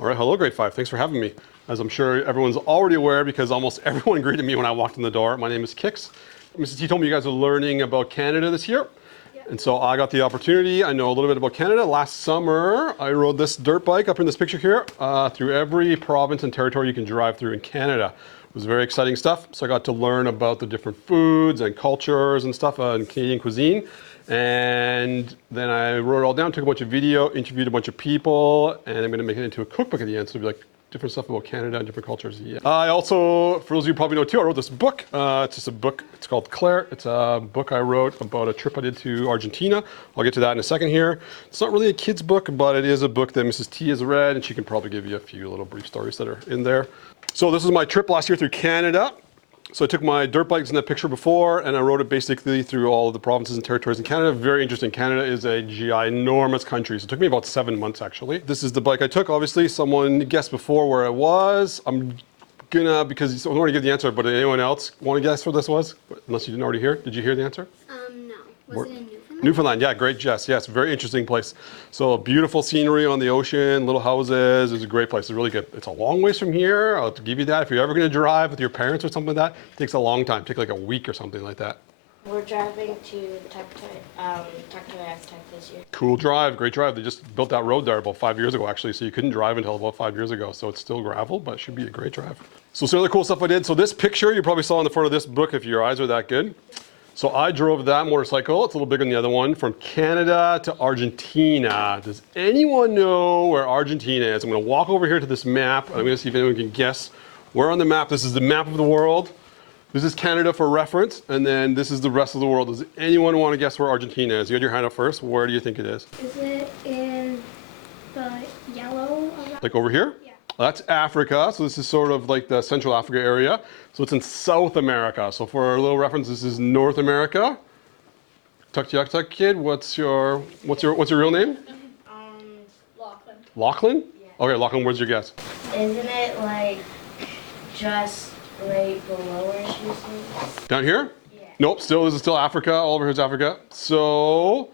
All right, hello grade 5. Thanks for having me. As I'm sure everyone's already aware because almost everyone greeted me when I walked in the door. My name is Kix. Mrs. T told me you guys are learning about Canada this year. Yep. And so I got the opportunity. I know a little bit about Canada. Last summer, I rode this dirt bike up in this picture here through every province and territory you can drive through in Canada. It was very exciting stuff. So I got to learn about the different foods and cultures and stuff in Canadian cuisine. And then I wrote it all down, took a bunch of video, interviewed a bunch of people, and I'm going to make it into a cookbook at the end. So it'll be like different stuff about Canada and different cultures. Yeah. I also, for those of you who probably know too, I wrote this book. It's just a book. It's called Claire. It's a book I wrote about a trip I did to Argentina. I'll get to that in a second here. It's not really a kid's book, but it is a book that Mrs. T has read, and she can probably give you a few little brief stories that are in there. So this is my trip last year through Canada. So I took my dirt bikes in that picture before, and I rode it basically through all of the provinces and territories in Canada. Very interesting. Canada is a ginormous country. So it took me about 7 months, actually. This is the bike I took. Obviously, someone guessed before where I was. I'm gonna, because I don't want to give the answer, but anyone else want to guess where this was? Unless you didn't already hear. Did you hear the answer? No. Was it in Newfoundland? Newfoundland, yeah, great guess. Yes, very interesting place. So beautiful scenery on the ocean, little houses. It's a great place. It's really good. It's a long ways from here. I'll give you that. If you're ever going to drive with your parents or something like that, it takes a long time. Take like a week or something like that. We're driving to the Tuckatoy Aztec this year. Cool drive, great drive. They just built that road there about 5 years ago, actually. So you couldn't drive until about 5 years ago. So it's still gravel, but it should be a great drive. So some other cool stuff I did. So this picture you probably saw on the front of this book if your eyes are that good. So I drove that motorcycle, it's a little bigger than the other one, from Canada to Argentina. Does anyone know where Argentina is? I'm gonna walk over here to this map, and I'm gonna see if anyone can guess where on the map. This is the map of the world. This is Canada for reference, and then this is the rest of the world. Does anyone want to guess where Argentina is? You had your hand up first. Where do you think it is? Is it in the yellow? Like over here? Yeah. That's Africa, so this is sort of like the Central Africa area. So it's in South America. So for a little reference, this is North America. Tuk kid, what's your real name? Lachlan. Lachlan? Yeah. Okay, Lachlan, where's your guess? Isn't it like just right below where she was? Down here? Yeah. Nope, this is still Africa. All over here's Africa. So,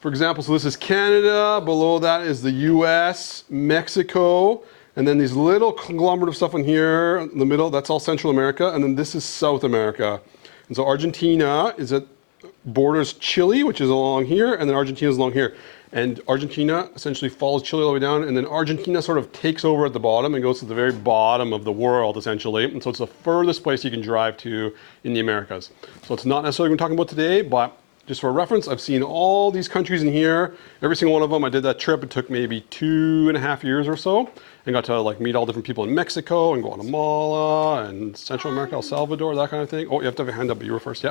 for example, so this is Canada. Below that is the US, Mexico. And then these little conglomerate of stuff in here in the middle, that's all Central America. And then this is South America. And so Argentina borders Chile, which is along here, and then Argentina is along here. And Argentina essentially follows Chile all the way down, and then Argentina sort of takes over at the bottom and goes to the very bottom of the world, essentially. And so it's the furthest place you can drive to in the Americas. So it's not necessarily what we're talking about today, but just for reference, I've seen all these countries in here, every single one of them. I did that trip. It took maybe 2.5 years or so, and got to like meet all different people in Mexico and Guatemala and Central America, El Salvador, that kind of thing. Oh, you have to have your hand up, but you were first, yeah.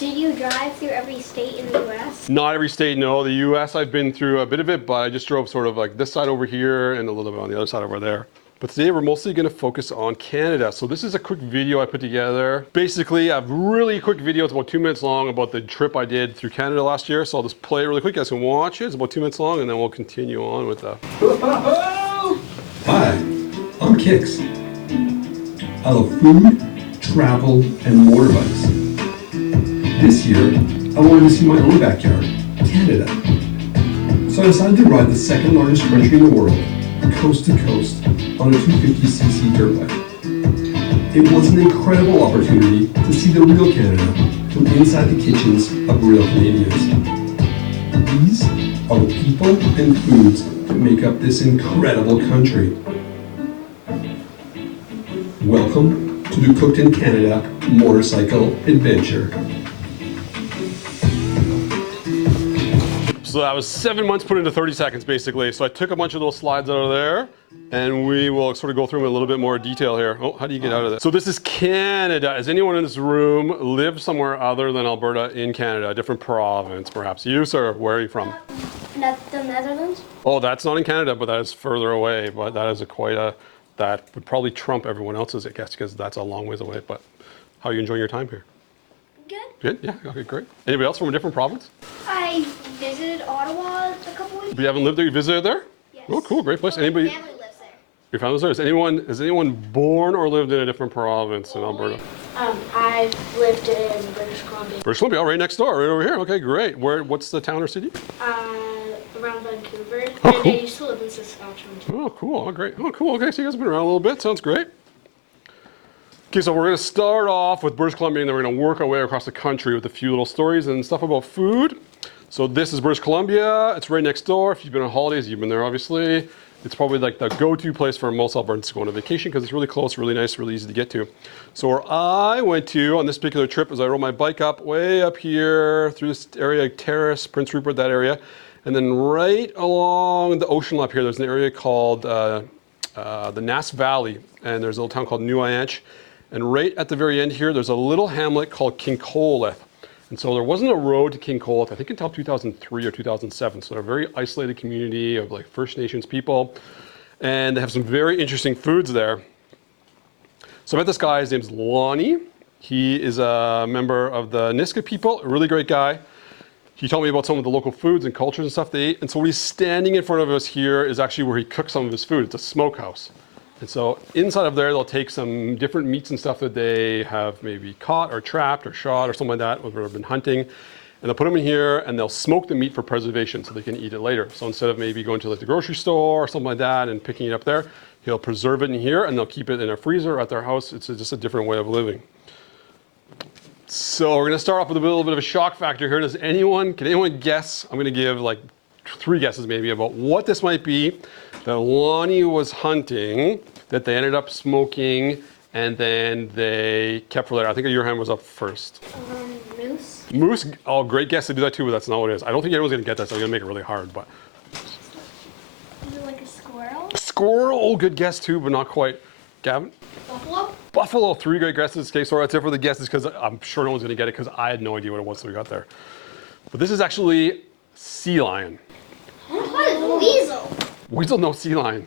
Did you drive through every state in the U.S.? Not every state, no. The U.S. I've been through a bit of it, but I just drove sort of like this side over here and a little bit on the other side over there. But today we're mostly going to focus on Canada. So this is a quick video I put together. Basically, a really quick video. It's about 2 minutes long about the trip I did through Canada last year. So I'll just play it really quick. You guys can watch it. It's about 2 minutes long, and then we'll continue on with the... Hi, I'm Kix. I love food, travel, and motorbikes. This year, I wanted to see my own backyard, Canada. So I decided to ride the second largest country in the world, coast to coast, on a 250cc dirt bike. It was an incredible opportunity to see the real Canada from inside the kitchens of real Canadians. These are the people and foods that make up this incredible country. Welcome to the Cooked in Canada motorcycle adventure. So that was 7 months put into 30 seconds, basically. So I took a bunch of those slides out of there, and we will sort of go through them in a little bit more detail here. Oh, how do you get out of this? So this is Canada. Has anyone in this room lived somewhere other than Alberta in Canada, a different province, perhaps? You, sir, where are you from? The Netherlands? Oh, that's not in Canada, but that is further away. But that is that would probably trump everyone else's, I guess, because that's a long ways away. But how are you enjoying your time here? Good. Good? Yeah, okay, great. Anybody else from a different province? I visited Ottawa a couple weeks. But you haven't lived there, you visited there? Yes. Oh, cool, great place. Well, Anybody? my family lives there. Your family lives there? Is anyone born or lived in a different province in Alberta? I've lived in British Columbia. British Columbia, right next door, right over here. Okay, great. What's the town or city? Around Vancouver. Oh, And cool. they used to live in Saskatchewan too. Oh, cool. Oh, great. Oh, cool. Okay, so you guys have been around a little bit. Sounds great. Okay, so we're going to start off with British Columbia, and then we're going to work our way across the country with a few little stories and stuff about food. So this is British Columbia. It's right next door. If you've been on holidays, you've been there, obviously. It's probably like the go-to place for most Albertans to go on a vacation because it's really close, really nice, really easy to get to. So where I went to on this particular trip is I rode my bike up, way up here through this area, like Terrace, Prince Rupert, that area. And then right along the ocean up here, there's an area called the Nass Valley. And there's a little town called 𝗔𝗯ance. And right at the very end here, there's a little hamlet called 𝗔𝗂𝘁. And so there wasn't a road to 𝗔𝗂𝘁, I think until 2003 or 2007. So they're a very isolated community of like First Nations people. And they have some very interesting foods there. So I met this guy, his name's Lonnie. He is a member of the Nisga'a people, a really great guy. He told me about some of the local foods and cultures and stuff they eat. And so what he's standing in front of us here is actually where he cooks some of his food. It's a smokehouse. And so inside of there, they'll take some different meats and stuff that they have maybe caught or trapped or shot or something like that, or they've been hunting. And they'll put them in here and they'll smoke the meat for preservation so they can eat it later. So instead of maybe going to like the grocery store or something like that and picking it up there, he'll preserve it in here and they'll keep it in a freezer at their house. It's just a different way of living. So we're gonna start off with a little bit of a shock factor here. Can anyone guess? I'm gonna give like 3 guesses maybe about what this might be that Lonnie was hunting that they ended up smoking and then they kept for later. I think your hand was up first. Moose. Moose, oh, great guess to do that too, but that's not what it is. I don't think anyone's gonna get that, so I'm gonna make it really hard, but. Is it like a squirrel? Squirrel, oh, good guess too, but not quite. Gavin? Buffalo? Buffalo, 3 great guesses. Okay, so that's it for the guesses because I'm sure no one's gonna get it because I had no idea what it was till we got there. But this is actually sea lion. What is weasel? Weasel, no, sea lion.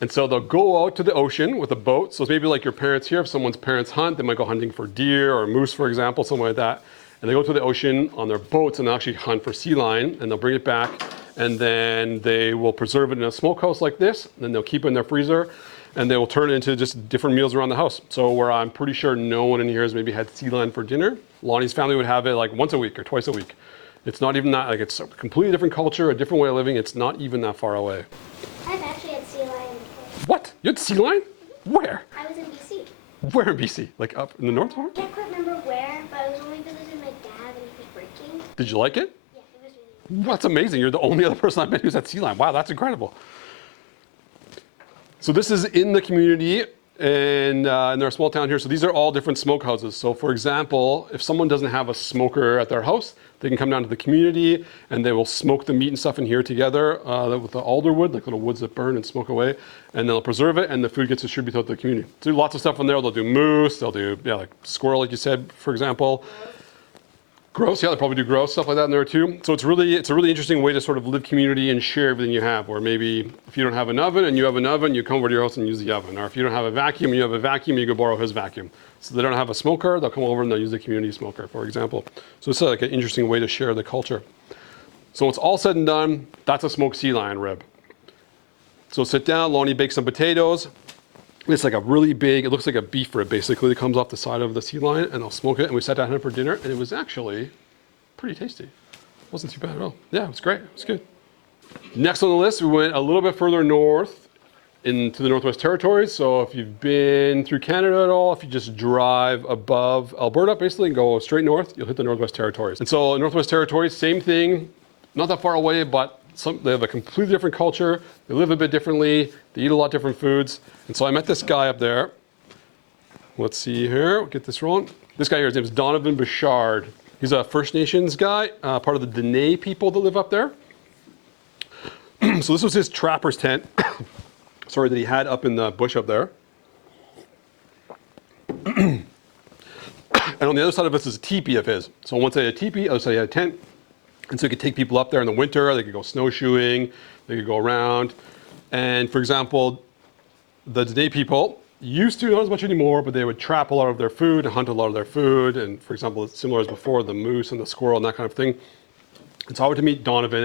And so they'll go out to the ocean with a boat. So it's maybe like your parents here, if someone's parents hunt, they might go hunting for deer or moose, for example, something like that. And they go to the ocean on their boats and they'll actually hunt for sea lion and they'll bring it back and then they will preserve it in a smokehouse like this. And then they'll keep it in their freezer and they will turn it into just different meals around the house. So where I'm pretty sure no one in here has maybe had sea lion for dinner, Lonnie's family would have it like once a week or twice a week. It's not even that, like it's a completely different culture, a different way of living. It's not even that far away. I've actually had sea lion before. What? You had sea lion? Where? I was in BC. Where in BC? Like up in the north? I can't quite remember where, but it was only visiting my dad and he was working. Did you like it? Yeah, it was really That's amazing. You're the only other person I've met who's had sea lion. Wow, that's incredible. So this is in the community and in their small town here. So these are all different smokehouses. So for example, if someone doesn't have a smoker at their house, they can come down to the community and they will smoke the meat and stuff in here together with the alder wood, like little woods that burn and smoke away. And they'll preserve it and the food gets distributed out to the community. So lots of stuff in there. They'll do moose, they'll do like squirrel, like you said, for example. Grouse, yeah, they probably do grouse, stuff like that in there too. So it's a really interesting way to sort of live community and share everything you have. Where maybe if you don't have an oven and you have an oven, you come over to your house and use the oven. Or if you don't have a vacuum and you have a vacuum, you go borrow his vacuum. So they don't have a smoker, they'll come over and they'll use the community smoker, for example. So it's like an interesting way to share the culture. So when it's all said and done, that's a smoked sea lion rib. So sit down, Lonnie bakes some potatoes. It's like a really big, it looks like a beef rib basically that comes off the side of the sea lion and I'll smoke it and we sat down here for dinner and it was actually pretty tasty. It wasn't too bad at all. Yeah, it was great, it was good. Next on the list, we went a little bit further north into the Northwest Territories. So if you've been through Canada at all, if you just drive above Alberta basically and go straight north, you'll hit the Northwest Territories. And so Northwest Territories, same thing, not that far away, but they have a completely different culture. They live a bit differently. They eat a lot of different foods. And so I met this guy up there. Let's see here, we'll get this rolling. This guy here, his name is 𝗔𝗯cie 𝗂𝘁 He's a First Nations guy, part of the Dene people that live up there. So this was his trapper's tent, sorry, that he had up in the bush up there. And on the other side of this is a teepee of his. So one side he had a teepee, other side he had a tent. And so he could take people up there in the winter, they could go snowshoeing, they could go around. And for example, the Dene people used to, not as much anymore, but they would trap a lot of their food and hunt a lot of their food. And for example, it's similar as before, the moose and the squirrel and that kind of thing. And so I went to meet Donovan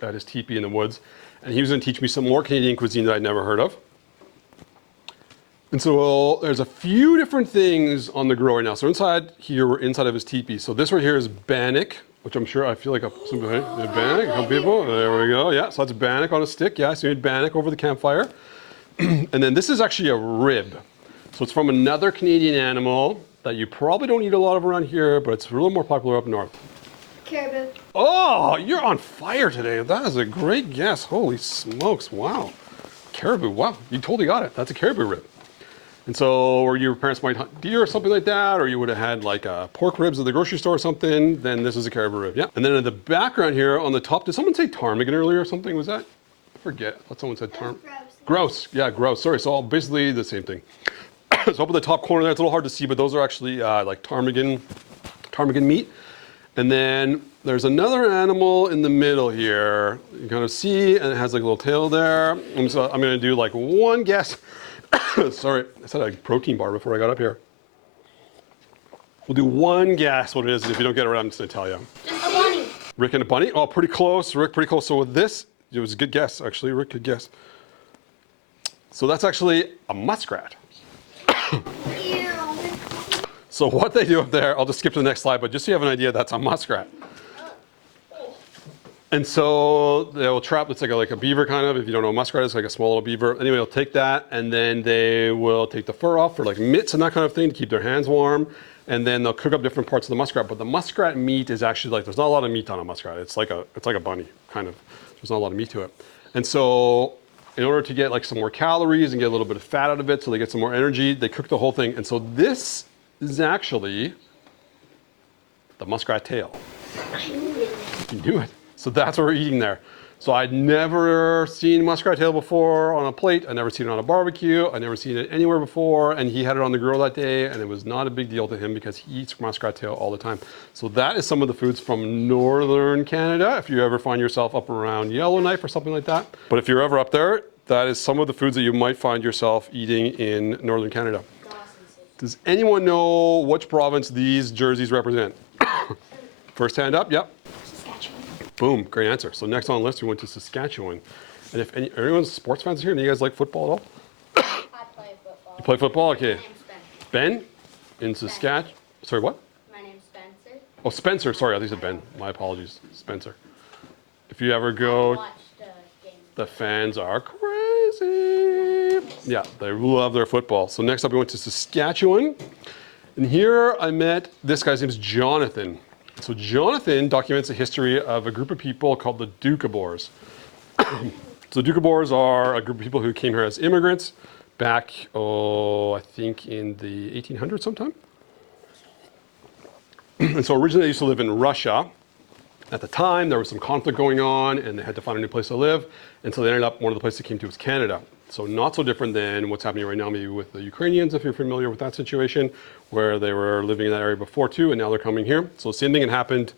at his teepee in the woods. And he was gonna teach me some more Canadian cuisine that I'd never heard of. And so there's a few different things on the grill right now. So inside here, we're inside of his teepee. So this right here is bannock, which I'm sure I feel like some bannock, a couple people. There we go. Yeah, so that's bannock on a stick. Yeah, so you made bannock over the campfire. And then this is actually a rib. So it's from another Canadian animal that you probably don't eat a lot of around here, but it's a little more popular up north. Caribou. Oh, you're on fire today. That is a great guess. Holy smokes. Wow. Caribou. Wow. You totally got it. That's a caribou rib. And so, or your parents might hunt deer or something like that, or you would have had like pork ribs at the grocery store or something, then this is a caribou rib. Yeah. And then in the background here on the top, did someone say ptarmigan earlier or something? Was that? I forget. I thought someone said grouse. Yeah, grouse. Sorry. So basically the same thing. So up in the top corner there, it's a little hard to see, but those are actually like ptarmigan meat. And then there's another animal in the middle here. You can kind of see, and it has like a little tail there. And so I'm gonna do like one guess. Sorry, I said a protein bar before I got up here. We'll do one guess what it is. If you don't get it right, I'm just gonna tell you. A bunny. Rick and a bunny. Oh, pretty close. Rick, pretty close. So with this, it was a good guess, actually. Rick, good guess. So that's actually a muskrat. Ew. So what they do up there, I'll just skip to the next slide, but just so you have an idea, that's a muskrat. And so they'll trap, it's like a beaver kind of, if you don't know, a muskrat is like a small little beaver. Anyway, they'll take that and then they will take the fur off for like mitts and that kind of thing to keep their hands warm. And then they'll cook up different parts of the muskrat. But the muskrat meat is actually like, there's not a lot of meat on a muskrat. It's like a bunny, kind of. There's not a lot of meat to it. And so in order to get like some more calories and get a little bit of fat out of it so they get some more energy, they cook the whole thing. And so this is actually the muskrat tail. You knew it. So that's what we're eating there. So I'd never seen muskrat tail before on a plate. I'd never seen it on a barbecue. I'd never seen it anywhere before. And he had it on the grill that day, and it was not a big deal to him because he eats muskrat tail all the time. So that is some of the foods from northern Canada, if you ever find yourself up around Yellowknife or something like that. But if you're ever up there, that is some of the foods that you might find yourself eating in northern Canada. Does anyone know which province these jerseys represent? First hand up, yep. Saskatchewan. Boom, great answer. So next on the list, we went to Saskatchewan. And if anyone's sports fans here, do you guys like football at all? I play football. You play football? Okay. My name's Ben. Ben? In Saskatchewan? Sorry, what? My name's Spencer. Oh, Spencer. Sorry, I think you said Ben. My apologies. Spencer. If you ever I go, watched games. the fans are crazy. Yeah, they love their football. So next up, we went to Saskatchewan. And here I met, this guy's name is Jonathan. So Jonathan documents the history of a group of people called the 𝗔𝗶𝘅. So 𝗔𝗶𝘅 are a group of people who came here as immigrants back, I think in the 1800s sometime. And so originally they used to live in Russia. At the time, there was some conflict going on and they had to find a new place to live. And so they ended up, one of the places they came to was Canada. So not so different than what's happening right now, maybe with the Ukrainians, if you're familiar with that situation, where they were living in that area before too, and now they're coming here. So the same thing had happened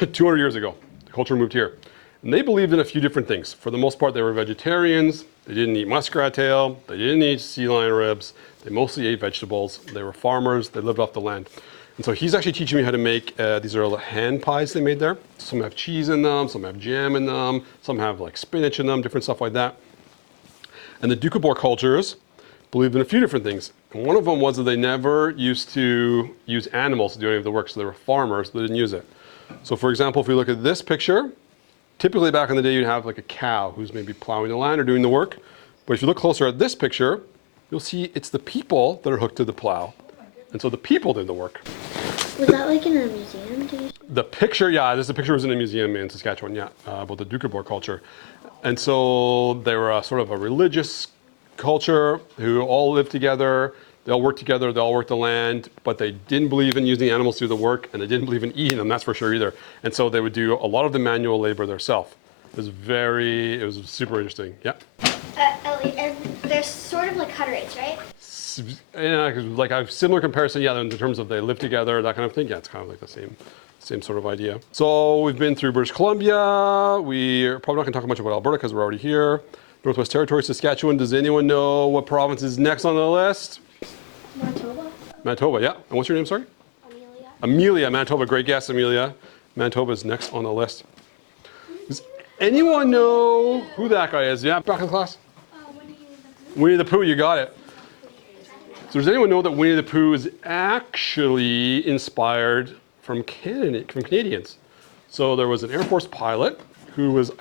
200 years ago. The culture moved here. And they believed in a few different things. For the most part, they were vegetarians. They didn't eat muskrat tail. They didn't eat sea lion ribs. They mostly ate vegetables. They were farmers. They lived off the land. And so he's actually teaching me how to make, these are hand pies they made there. Some have cheese in them, some have jam in them, some have like spinach in them, different stuff like that. And the 𝗔𝗶𝘅 cultures believed in a few different things. And one of them was that they never used to use animals to do any of the work. So they were farmers, so they didn't use it. So for example, if we look at this picture, typically back in the day, you'd have like a cow who's maybe plowing the land or doing the work. But if you look closer at this picture, you'll see it's the people that are hooked to the plow. And so the people did the work. Was that like in a museum? Did you say? The picture, yeah, the picture was in a museum in Saskatchewan, yeah, about the 𝗔𝗶𝘅 culture. And so they were sort of a religious culture who all lived together, they all worked together, they all worked the land, but they didn't believe in using animals to do the work, and they didn't believe in eating them, that's for sure either. And so they would do a lot of the manual labor themselves. It was super interesting, yeah. Ellie, and they're sort of like Hutterites, right? Yeah, like a similar comparison, yeah, in terms of they live together, that kind of thing. Yeah, it's kind of like the same sort of idea. So we've been through British Columbia. We're probably not going to talk much about Alberta because we're already here. Northwest Territories, Saskatchewan. Does anyone know what province is next on the list? Manitoba. Manitoba, yeah. And what's your name, sorry? Amelia. Amelia, Manitoba. Great guess, Amelia. Manitoba is next on the list. Does anyone know who that guy is? Yeah, back in class? Winnie the Pooh, you got it. So does anyone know that Winnie the Pooh is actually inspired from Canadians? So there was an Air Force pilot who was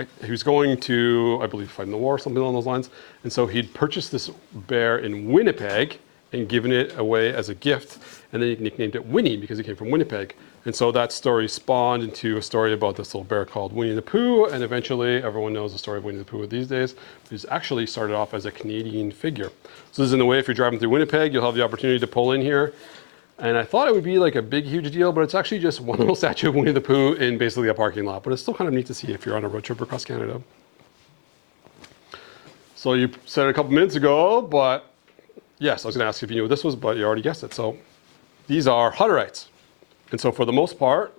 going to, I believe, fight in the war or something along those lines. And so he'd purchased this bear in Winnipeg and given it away as a gift. And then he nicknamed it Winnie because it came from Winnipeg. And so that story spawned into a story about this little bear called Winnie the Pooh. And eventually everyone knows the story of Winnie the Pooh these days. He's actually started off as a Canadian figure. So this is in the way, if you're driving through Winnipeg, you'll have the opportunity to pull in here. And I thought it would be like a big, huge deal, but it's actually just one little statue of Winnie the Pooh in basically a parking lot. But it's still kind of neat to see if you're on a road trip across Canada. So you said it a couple minutes ago, but yes, I was going to ask if you knew what this was, but you already guessed it. So these are Hutterites. And so for the most part,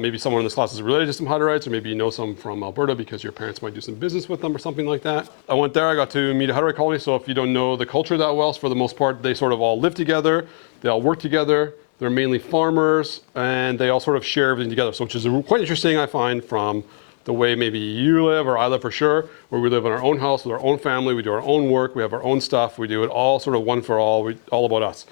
maybe someone in this class is related to some Hutterites, or maybe you know some from Alberta because your parents might do some business with them or something like that. I went there, I got to meet a Hutterite colony. So if you don't know the culture that well, for the most part, they sort of all live together. They all work together. They're mainly farmers, and they all sort of share everything together. So which is quite interesting, I find, from the way maybe you live, or I live for sure, where we live in our own house with our own family. We do our own work. We have our own stuff. We do it all sort of one for all, all about us,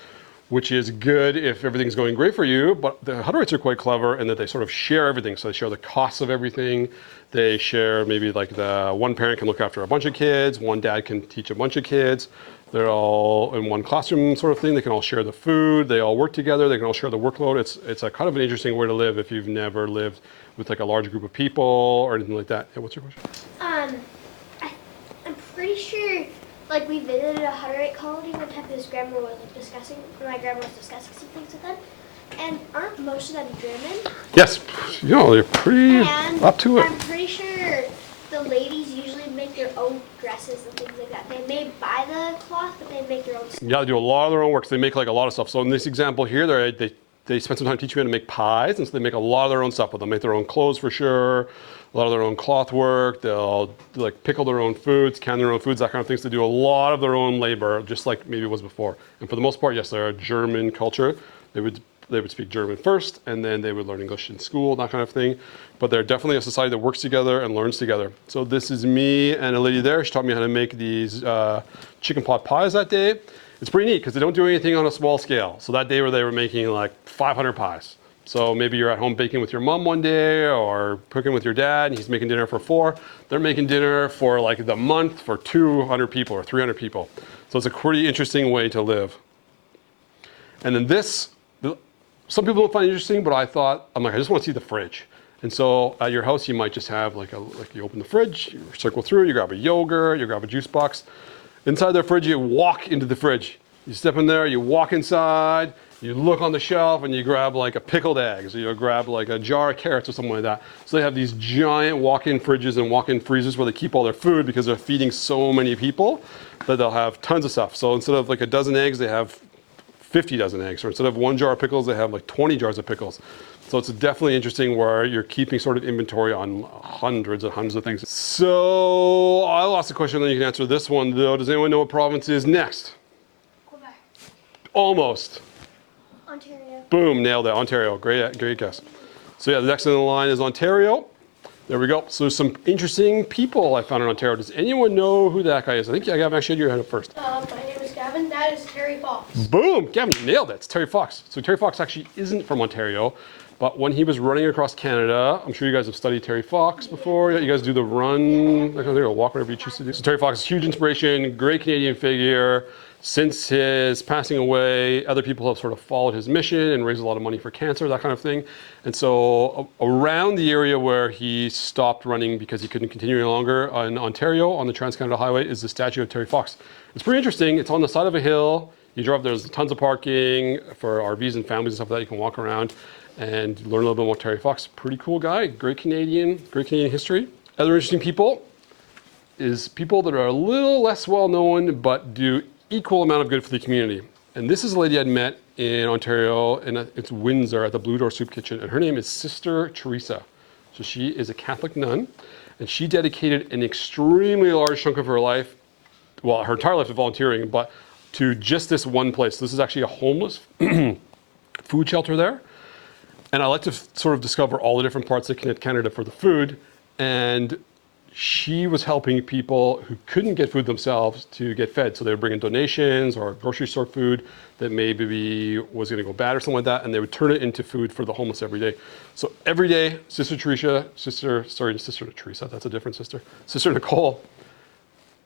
which is good if everything's going great for you. But the Hutterites are quite clever in that they sort of share everything. So they share the costs of everything. They share maybe like the one parent can look after a bunch of kids. One dad can teach a bunch of kids. They're all in one classroom sort of thing. They can all share the food. They all work together. They can all share the workload. It's a kind of an interesting way to live if you've never lived with like a large group of people or anything like that. Yeah, what's your question? I'm pretty sure, like, we visited a Hutterite colony one time. His grandma was like discussing, my grandma was discussing some things with them. And aren't most of them German? Yes, you know, they're pretty And up to it. I'm pretty sure the ladies usually make their own dresses and things like that. They may buy the cloth, but they make their own stuff. Yeah, they do a lot of their own work. So they make like a lot of stuff. So in this example here, they spend some time teaching me how to make pies, and so they make a lot of their own stuff with them. Make their own clothes for sure, a lot of their own cloth work. They'll like pickle their own foods, can their own foods, that kind of things. They do a lot of their own labor, just like maybe it was before. And for the most part, yes, they're a German culture. They would speak German first, and then they would learn English in school, that kind of thing. But they're definitely a society that works together and learns together. So this is me and a lady there. She taught me how to make these chicken pot pies that day. It's pretty neat because they don't do anything on a small scale. So that day where they were making like 500 pies. So maybe you're at home baking with your mom one day or cooking with your dad and he's making dinner for 4. They're making dinner for like the month for 200 people or 300 people. So it's a pretty interesting way to live. And then this, some people don't find it interesting, but I just want to see the fridge. And so at your house, you might just have like you open the fridge, you circle through, you grab a yogurt, you grab a juice box. Inside the fridge, you walk into the fridge. You step in there, you walk inside, you look on the shelf, and you grab like a pickled egg. So you grab like a jar of carrots or something like that. So they have these giant walk-in fridges and walk-in freezers where they keep all their food because they're feeding so many people that they'll have tons of stuff. So instead of like a dozen eggs, they have 50 dozen eggs. Or instead of 1 jar of pickles, they have like 20 jars of pickles. So it's definitely interesting where you're keeping sort of inventory on hundreds and hundreds of things. So I'll ask a question and then you can answer this one though. Does anyone know what province is next? Quebec. Almost. Ontario. Boom, nailed it. Ontario, great guess. So yeah, the next in the line is Ontario. There we go. So some interesting people I found in Ontario. Does anyone know who that guy is? I think Gavin, actually your hand up first. My name is Gavin. That is Terry Fox. Boom, Gavin, you nailed it. It's Terry Fox. So Terry Fox actually isn't from Ontario, but when he was running across Canada, I'm sure you guys have studied Terry Fox before. You guys do the run, that kind of thing, or walk, whatever you choose to do. So Terry Fox is a huge inspiration, great Canadian figure. Since his passing away, other people have sort of followed his mission and raised a lot of money for cancer, that kind of thing. And so around the area where he stopped running because he couldn't continue any longer in Ontario on the Trans-Canada Highway is the statue of Terry Fox. It's pretty interesting. It's on the side of a hill. You drive, there's tons of parking for RVs and families and stuff like that. You can walk around and learn a little bit about Terry Fox. Pretty cool guy, great Canadian history. Other interesting people is people that are a little less well known but do equal amount of good for the community. And this is a lady I'd met in Ontario, and it's Windsor at the Blue Door Soup Kitchen, and her name is Sister Teresa. So she is a Catholic nun, and she dedicated an extremely large chunk of her life, well, her entire life to volunteering, but to just this one place. This is actually a homeless food shelter there. And I like to sort of discover all the different parts of Canada for the food. And she was helping people who couldn't get food themselves to get fed. So they would bring in donations or grocery store food that maybe was going to go bad or something like that, and they would turn it into food for the homeless every day. So every day, Sister Teresa, that's a different sister. Sister Nicole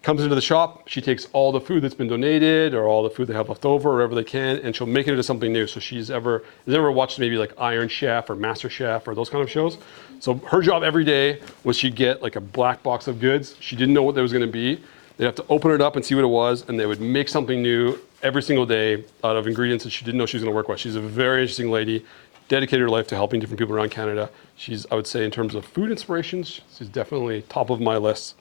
comes into the shop, she takes all the food that's been donated or all the food they have left over, wherever they can, and she'll make it into something new. So has ever watched maybe like Iron Chef or Master Chef or those kind of shows. So her job every day was she'd get like a black box of goods. She didn't know what there was gonna be. They'd have to open it up and see what it was, and they would make something new every single day out of ingredients that she didn't know she was gonna work with. She's a very interesting lady, dedicated her life to helping different people around Canada. I would say in terms of food inspirations, she's definitely top of my list.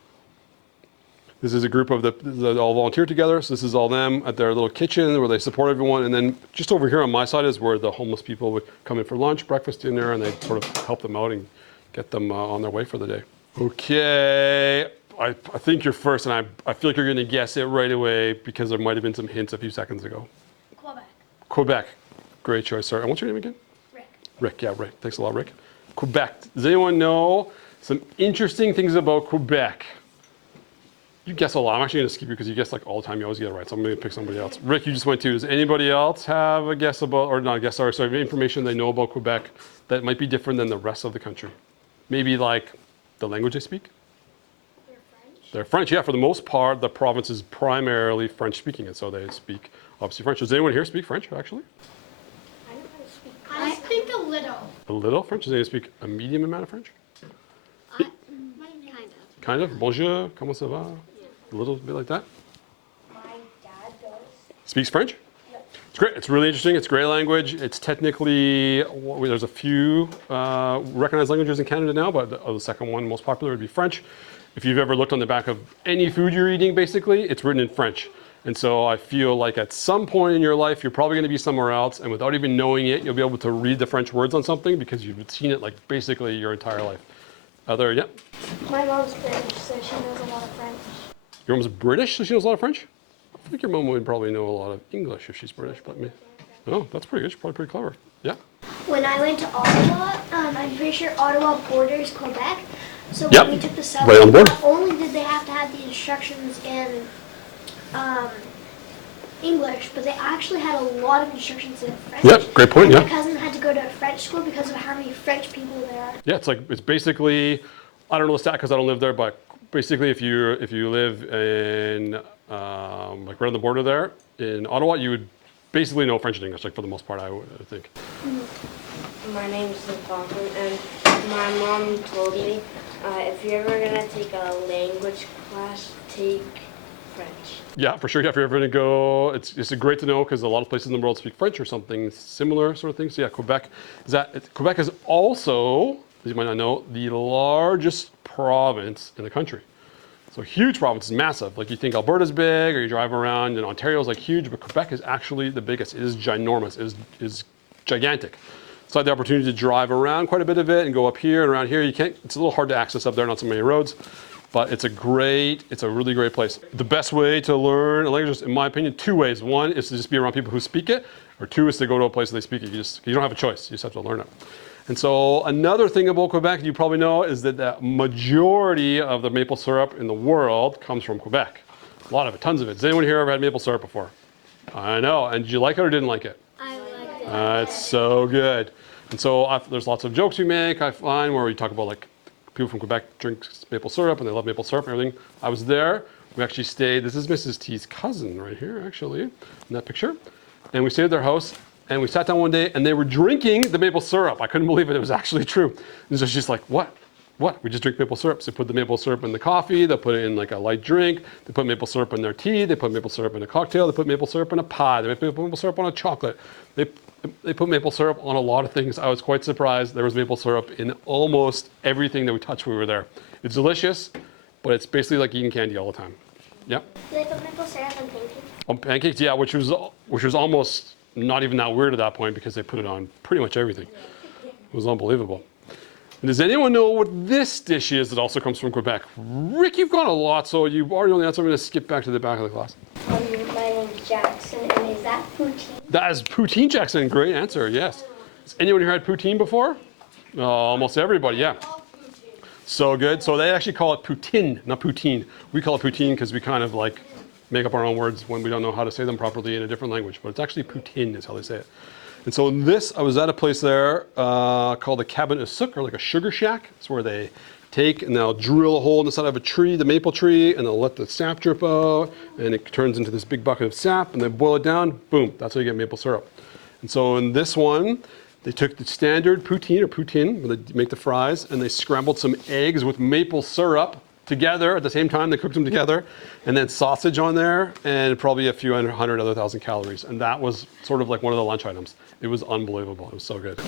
This is a group of that all volunteer together. So this is all them at their little kitchen where they support everyone. And then just over here on my side is where the homeless people would come in for lunch, breakfast, dinner, and they'd sort of help them out and get them on their way for the day. Okay, I think you're first, and I feel like you're gonna guess it right away because there might have been some hints a few seconds ago. Quebec. Quebec, great choice, sorry. And what's your name again? Rick. Rick, yeah, Rick. Thanks a lot, Rick. Quebec. Does anyone know some interesting things about Quebec? You guess a lot. I'm actually going to skip you because you guess like all the time. You always get it right. So I'm going to pick somebody else. Rick, you just went too. Does anybody else have a guess about, or not a guess, sorry, information they know about Quebec that might be different than the rest of the country? Maybe like the language they speak? They're French. They're French, yeah. For the most part, the province is primarily French speaking, and so they speak obviously French. Does anyone here speak French, actually? I know how to speak. I think a little. A little French? Does anyone speak a medium amount of French? Kind of. Kind of. Bonjour, comment ça va? A little bit like that. My dad does. Speaks French? It's great. It's really interesting. It's a great language. It's technically, there's a few recognized languages in Canada now, but the second one most popular would be French. If you've ever looked on the back of any food you're eating, basically, it's written in French. And so I feel like at some point in your life, you're probably going to be somewhere else, and without even knowing it, you'll be able to read the French words on something because you've seen it like basically your entire life. Yeah? My mom's British, so she knows a lot of French. Your mom's British, so she knows a lot of French? I think your mom would probably know a lot of English if she's British, but me. Oh, that's pretty good. She's probably pretty clever. Yeah? When I went to Ottawa, I'm pretty sure Ottawa borders Quebec. So Yep. when we took the subway, Right on board. not only did they have to have the instructions in English, but they actually had a lot of instructions in French. Yep, great point, And yeah. my cousin had to go to a French school because of how many French people there are. Yeah, it's basically, I don't know the stat because I don't live there, but basically if you live in like right on the border there in Ottawa, you would basically know French and English, like for the most part, I would think. My name's Alfonso, and my mom told me if you're ever gonna take a language class, take French. Yeah, for sure. Yeah, if you're ever going to go, it's great to know because a lot of places in the world speak French or something similar sort of thing. So yeah, Quebec is also, as you might not know, the largest province in the country. So huge province, is massive. Like you think Alberta's big, or you drive around and Ontario's like huge, but Quebec is actually the biggest. It is ginormous. It is gigantic. So I had the opportunity to drive around quite a bit of it and go up here and around here. It's a little hard to access up there, not so many roads. But it's a really great place. The best way to learn a language, in my opinion, two ways. One is to just be around people who speak it, or two is to go to a place where they speak it. You don't have a choice, you just have to learn it. And so another thing about Quebec you probably know is that the majority of the maple syrup in the world comes from Quebec. A lot of it, tons of it. Has anyone here ever had maple syrup before? I know, and did you like it or didn't like it? I liked it. It's so good. And so there's lots of jokes we make, I find, where we talk about like, people from Quebec drink maple syrup and they love maple syrup and everything. I was there. We actually stayed. This is Mrs. T's cousin right here, actually, in that picture. And we stayed at their house and we sat down one day and they were drinking the maple syrup. I couldn't believe it. It was actually true. And so she's like, what? What? We just drink maple syrup. So they put the maple syrup in the coffee. They put it in like a light drink. They put maple syrup in their tea. They put maple syrup in a cocktail. They put maple syrup in a pie. They put maple syrup on a chocolate. They put maple syrup on a lot of things. I was quite surprised. There was maple syrup in almost everything that we touched when we were there. It's delicious, but it's basically like eating candy all the time. Yeah? Do they put maple syrup on pancakes? On pancakes, yeah, which was almost not even that weird at that point because they put it on pretty much everything. It was unbelievable. And does anyone know what this dish is that also comes from Quebec? Rick, you've gone a lot, so you've already know the answer. I'm going to skip back to the back of the class. My name's Jackson, and is that poutine? That is poutine, Jackson. Great answer, yes. Has anyone here had poutine before? Almost everybody, yeah. So good. So they actually call it poutine, not poutine. We call it poutine because we kind of like make up our own words when we don't know how to say them properly in a different language. But it's actually poutine is how they say it. And so in this, I was at a place there called a 𝗔𝗯𝗂𝘁, or like a sugar shack. It's where they take and they'll drill a hole in the side of a tree, the maple tree, and they'll let the sap drip out, and it turns into this big bucket of sap, and they boil it down. Boom, that's how you get maple syrup. And so in this one, they took the standard poutine, where they make the fries, and they scrambled some eggs with maple syrup together at the same time. They cooked them together, and then sausage on there, and probably a few hundred other thousand calories. And that was sort of like one of the lunch items. It was unbelievable. It was so good.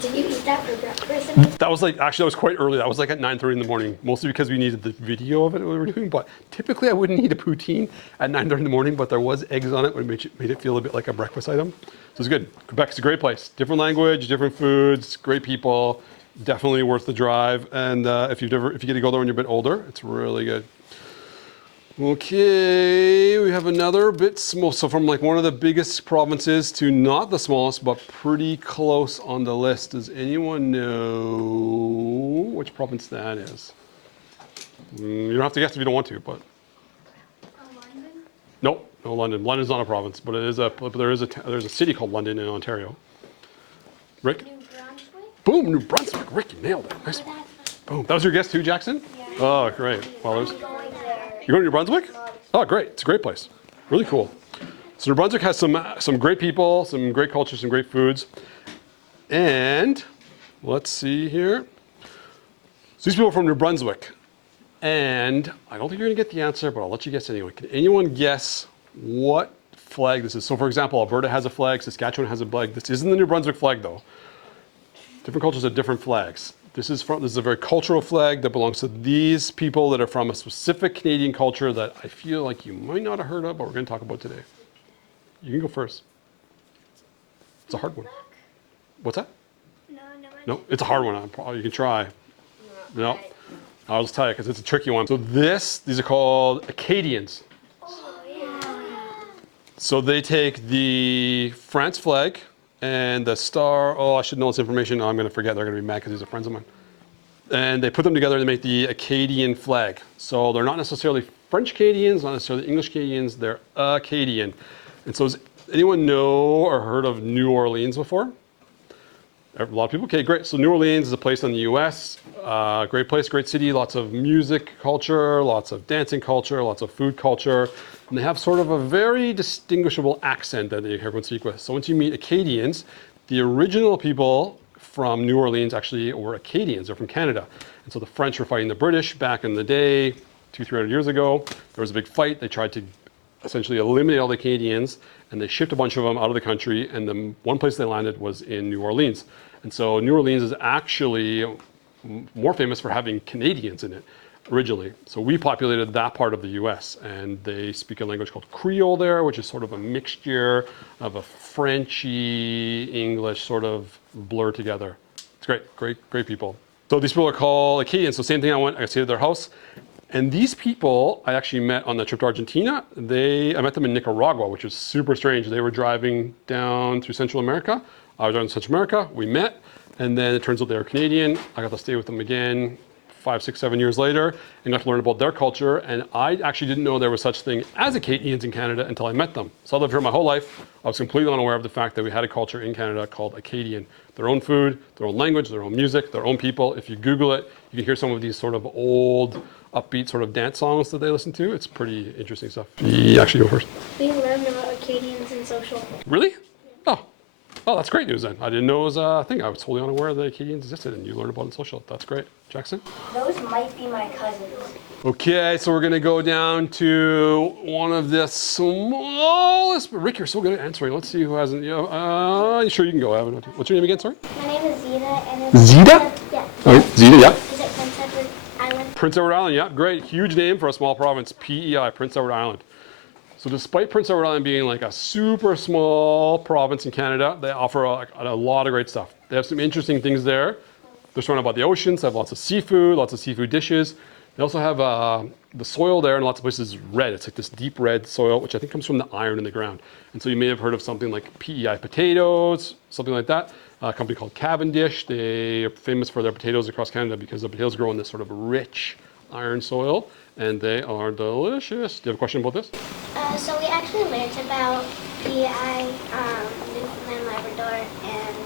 Did you eat that for breakfast? That was like, actually, that was quite early. That was like at 9:30 in the morning, mostly because we needed the video of it we were doing. But typically, I wouldn't eat a poutine at 9:30 in the morning, but there was eggs on it, which made it feel a bit like a breakfast item. So it's good. Quebec's a great place. Different language, different foods, great people. Definitely worth the drive. And if you get to go there when you're a bit older, it's really good. Okay, we have another bit small. So from like one of the biggest provinces to not the smallest, but pretty close on the list. Does anyone know which province that is? You don't have to guess if you don't want to, but. London? Nope, no London. London's not a province, but there's a city called London in Ontario. Rick? New Brunswick? Boom, New Brunswick. Rick, you nailed it. Nice. Boom. That was your guess too, Jackson? Yeah. Oh, great. Well, there's. Going there. You're going to New Brunswick? Oh, great. It's a great place. Really cool. So New Brunswick has some great people, some great culture, some great foods. And let's see here. So these people are from New Brunswick. And I don't think you're going to get the answer, but I'll let you guess anyway. Can anyone guess what flag this is? So for example, Alberta has a flag, Saskatchewan has a flag. This isn't the New Brunswick flag though. Different cultures have different flags. This is a very cultural flag that belongs to these people that are from a specific Canadian culture that I feel like you might not have heard of, but we're going to talk about today. You can go first. It's a hard one. What's that? No, it's a hard one. You can try. No, I'll just tell you because it's a tricky one. So these are called Acadians. So they take the France flag and the star. Oh, I should know this information. Oh, I'm going to forget. They're going to be mad because these are friends of mine. And they put them together to make the Acadian flag. So they're not necessarily French Canadians, not necessarily English Canadians. They're Acadian. And so does anyone know or heard of New Orleans before? A lot of people? Okay, great. So New Orleans is a place in the US. Great place, great city, lots of music culture, lots of dancing culture, lots of food culture. And they have sort of a very distinguishable accent that everyone speaks with. So once you meet Acadians, the original people from New Orleans actually were Acadians. They're from Canada. And so the French were fighting the British back in the day, 200-300 years ago. There was a big fight. They tried to essentially eliminate all the Canadians, and they shipped a bunch of them out of the country, and the one place they landed was in New Orleans. And so New Orleans is actually more famous for having Canadians in it originally. So we populated that part of the US, and they speak a language called Creole there, which is sort of a mixture of a Frenchy English sort of blur together. It's great people. So these people are called Acadians. So same thing, I stayed at their house. And these people I actually met on the trip to Argentina. I met them in Nicaragua, which was super strange. They were driving down through Central America. I was driving to Central America, we met, and then it turns out they were Canadian. I got to stay with them again 5, 6, 7 years later and got to learn about their culture. And I actually didn't know there was such thing as Acadians in Canada until I met them. So I lived here my whole life. I was completely unaware of the fact that we had a culture in Canada called Acadian. Their own food, their own language, their own music, their own people. If you Google it, you can hear some of these sort of old, upbeat sort of dance songs that they listen to. It's pretty interesting stuff. You actually go first. We learned about Acadians in social. Really? Oh, that's great news then. I didn't know it was a thing. I was totally unaware that Acadians existed, and you learned about it in social. That's great. Jackson? Those might be my cousins. Okay, so we're going to go down to one of the smallest. Rick, you're so good at answering. Let's see who hasn't. Sure, you can go. What's your name again, sorry? My name is Zita, and it's... Zita? Yeah. All right, Zita, yeah. Is it Prince Edward Island? Prince Edward Island, yeah, great. Huge name for a small province, PEI, Prince Edward Island. So despite Prince Edward Island being like a super small province in Canada, they offer a lot of great stuff. They have some interesting things there. They're surrounded by the oceans, they have lots of seafood dishes. They also have the soil there in lots of places is red. It's like this deep red soil, which I think comes from the iron in the ground. And so you may have heard of something like PEI potatoes, something like that. a company called Cavendish. They are famous for their potatoes across Canada because the potatoes grow in this sort of rich iron soil, and they are delicious. Do you have a question about this? So we actually learned about PEI, Newfoundland, Labrador, and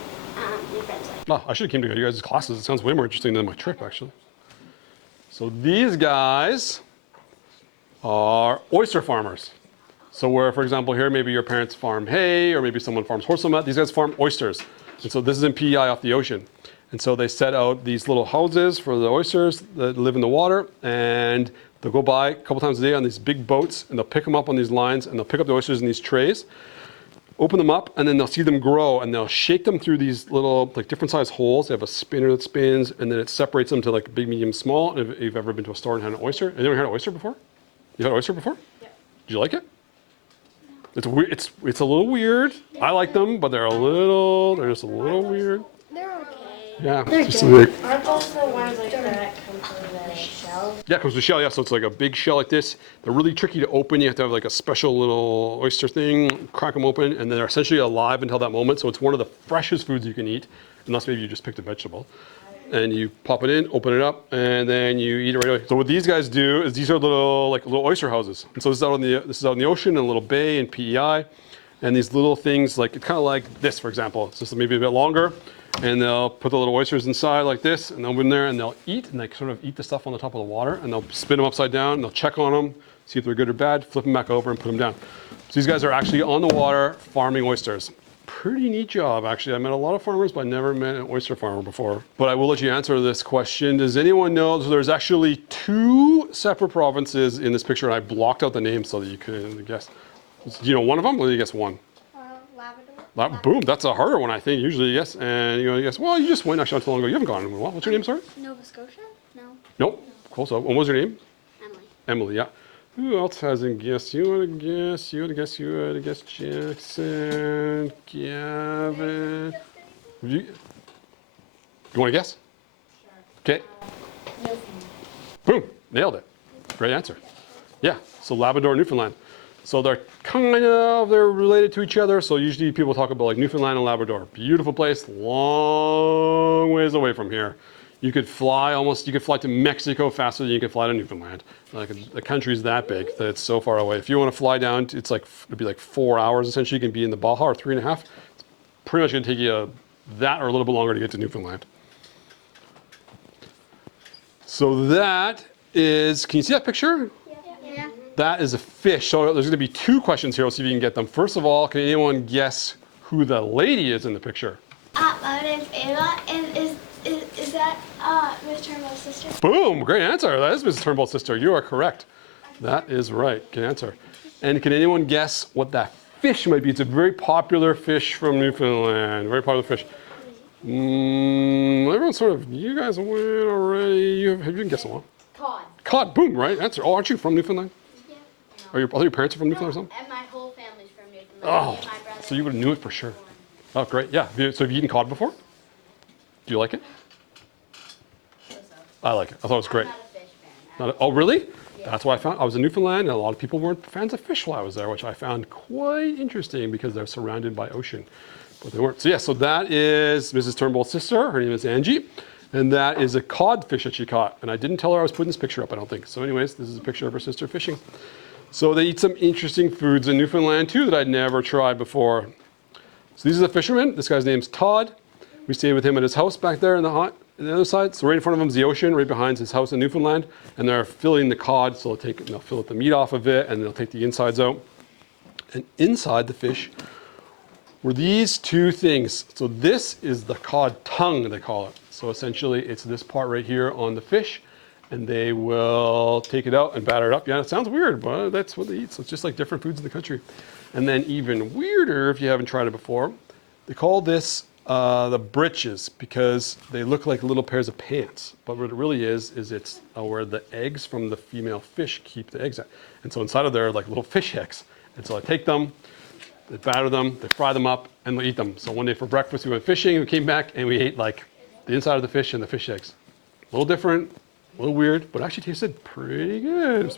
New Brunswick. Oh, I should have came to you guys' classes. It sounds way more interesting than my trip, actually. So these guys are oyster farmers. So where, for example, here, maybe your parents farm hay, or maybe someone farms horse nut. These guys farm oysters. And so this is in PEI off the ocean. And so they set out these little houses for the oysters that live in the water, and they'll go by a couple times a day on these big boats, and they'll pick them up on these lines, and they'll pick up the oysters in these trays, open them up, and then they'll see them grow, and they'll shake them through these little, like, different size holes. They have a spinner that spins, and then it separates them to like big, medium, small. And if you've ever been to a store and had an oyster, anyone had an oyster before? You had an oyster before? Yeah. Did you like it? It's weird. It's a little weird. I like them, but they're just a little weird. They're okay. Yeah. It's just like, Aren't those the ones like that come from the shell? yeah, it comes with a shell. Yeah, so it's like a big shell like this. They're really tricky to open. You have to have like a special little oyster thing, crack them open, and they're essentially alive until that moment. So it's one of the freshest foods you can eat, unless maybe you just picked a vegetable. And you pop it in, open it up, and then you eat it right away. So what these guys do is these are little oyster houses. And so this is out in the ocean in a little bay in PEI. And these little things, like, it's kind of like this, for example. It's just maybe a bit longer. And they'll put the little oysters inside like this, and they'll go in there and they'll eat, and they sort of eat the stuff on the top of the water, and they'll spin them upside down, and they'll check on them, see if they're good or bad, flip them back over and put them down. So these guys are actually on the water farming oysters. Pretty neat job, actually. I met a lot of farmers, but I never met an oyster farmer before. But I will let you answer this question. Does anyone know, so there's actually 2 separate provinces in this picture, and I blocked out the names so that you couldn't guess. Do you know one of them, or do you guess one? Labrador. Boom, that's a harder one, I think, usually, yes. And you guess, well, you just went actually not too long ago. You haven't gone in a while. What's your name, sorry? Nova Scotia? No. Nope, close up. What was your name? Emily. Emily, yeah. Who else hasn't guessed? You would have guessed Jackson, Gavin. You want to guess? Sure. Okay. Boom, nailed it. Great answer. Yeah, so Labrador, Newfoundland. So they're related to each other. So usually people talk about like Newfoundland and Labrador. Beautiful place, long ways away from here. You could fly to Mexico faster than you could fly to Newfoundland. Like the country's that big that it's so far away. If you want to fly down, it'd be like 4 hours essentially. You can be in the Baja, or 3.5. It's pretty much gonna take you that or a little bit longer to get to Newfoundland. So that is, can you see that picture? Yeah. That is a fish. So there's gonna be 2 questions here. We'll see if you can get them. First of all, can anyone guess who the lady is in the picture? My name's Ava, and is that Miss Turnbull's sister? Boom, great answer. That is Mrs. Turnbull's sister. You are correct. That is right, good answer. And can anyone guess what that fish might be? It's a very popular fish from Newfoundland, very popular fish. Everyone sort of, you guys win already. You can guess one. Cod. Cod, boom, right answer. Oh, aren't you from Newfoundland? Yeah. Are your parents are from Newfoundland or something? And my whole family's from Newfoundland. Oh, Me and my brother. so you would have knew it for sure. Oh, great, yeah. So have you eaten cod before? Do you like it? I like it. I thought it was great. I'm not a fish fan. Oh, really? Yeah. That's what I found. I was in Newfoundland, and a lot of people weren't fans of fish while I was there, which I found quite interesting because they're surrounded by ocean. But they weren't. So yeah, so that is Mrs. Turnbull's sister. Her name is Angie. And that is a codfish that she caught. And I didn't tell her I was putting this picture up, I don't think. So anyways, this is a picture of her sister fishing. So they eat some interesting foods in Newfoundland too that I'd never tried before. So these are the fishermen. This guy's name's Todd. We stayed with him at his house back there in the other side. So right in front of him is the ocean, right behind his house in Newfoundland. And they're filling the cod, so they'll fill the meat off of it, and they'll take the insides out. And inside the fish were these 2 things. So this is the cod tongue, they call it. So essentially, it's this part right here on the fish, and they will take it out and batter it up. Yeah, it sounds weird, but that's what they eat. So it's just like different foods in the country. And then even weirder, if you haven't tried it before, they call this the breeches because they look like little pairs of pants. But what it really is it's where the eggs from the female fish keep the eggs at. And so inside of there are like little fish eggs. And so I take them, they batter them, they fry them up, and we eat them. So one day for breakfast, we went fishing, we came back, and we ate like the inside of the fish and the fish eggs. A little different, a little weird, but actually tasted pretty good.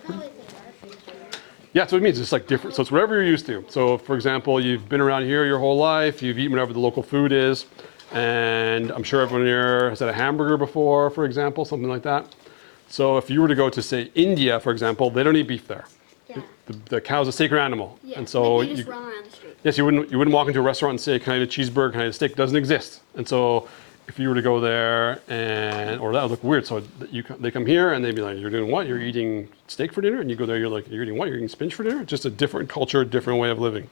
Yeah, that's what it means. It's like different. So it's whatever you're used to. So for example, you've been around here your whole life, you've eaten whatever the local food is, And I'm sure everyone here has had a hamburger before, for example, something like that. So if you were to go to, say, India, for example, they don't eat beef there. Yeah. The cow's a sacred animal. Yeah. And so Like, they just run around the street. yes, you wouldn't walk into a restaurant and say, can I eat a cheeseburger, can I eat a steak? It doesn't exist. And so if you were to go there or that would look weird. So they come here and they'd be like, you're doing what? You're eating steak for dinner? And you go there, you're like, you're eating what? You're eating spinach for dinner? Just a different culture, different way of living.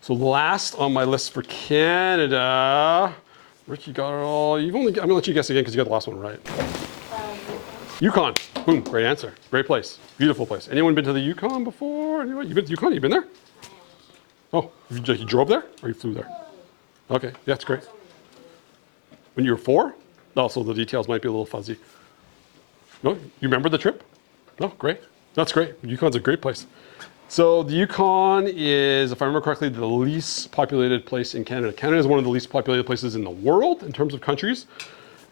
So last on my list for Canada, Rick, you got it all. I'm gonna let you guess again because you got the last one right. Yukon. Boom, great answer. Great place. Beautiful place. Anyone been to the Yukon before? Anyone? You've been to Yukon? You've been there? Oh, you drove there or you flew there? Okay, yeah, it's great. When you were 4? Oh, so the details might be a little fuzzy. No, you remember the trip? No, great. That's great. Yukon's a great place. So the Yukon is, if I remember correctly, the least populated place in Canada. Canada is one of the least populated places in the world in terms of countries.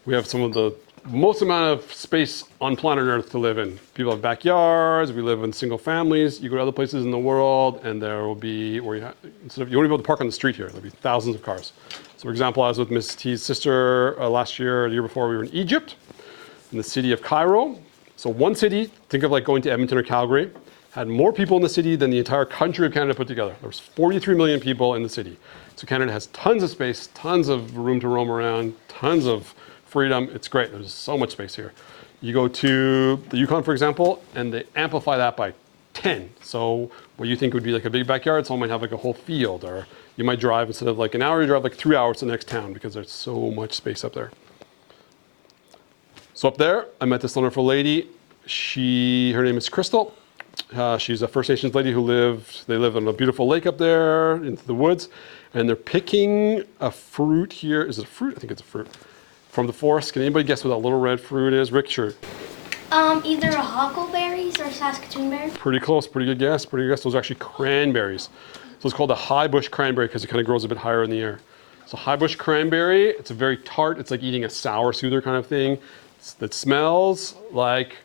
We have some of the most amount of space on planet Earth to live in. People have backyards, we live in single families. You go to other places in the world and there will be, where you won't be able to park on the street here. There'll be thousands of cars. So for example, I was with Ms. T's sister last year, the year before, we were in Egypt, in the city of Cairo. So one city, think of like going to Edmonton or Calgary, had more people in the city than the entire country of Canada put together. There was 43 million people in the city. So Canada has tons of space, tons of room to roam around, tons of freedom. It's great. There's so much space here. You go to the Yukon, for example, and they amplify that by 10. So what you think would be like a big backyard, someone might have like a whole field, or you might drive, instead of like an hour, you drive like 3 hours to the next town because there's so much space up there. So up there, I met this wonderful lady. Her name is Crystal. She's a First Nations lady they live on a beautiful lake up there into the woods, and they're picking a fruit here. Is it a fruit? I think it's a fruit. From the forest. Can anybody guess what that little red fruit is? Rick, sure. Either a huckleberries or Saskatoon berry. Pretty close, pretty good guess, pretty good guess. Those are actually cranberries. So it's called a high bush cranberry because it kind of grows a bit higher in the air. So high bush cranberry, it's a very tart, it's like eating a sour soother kind of thing. That smells like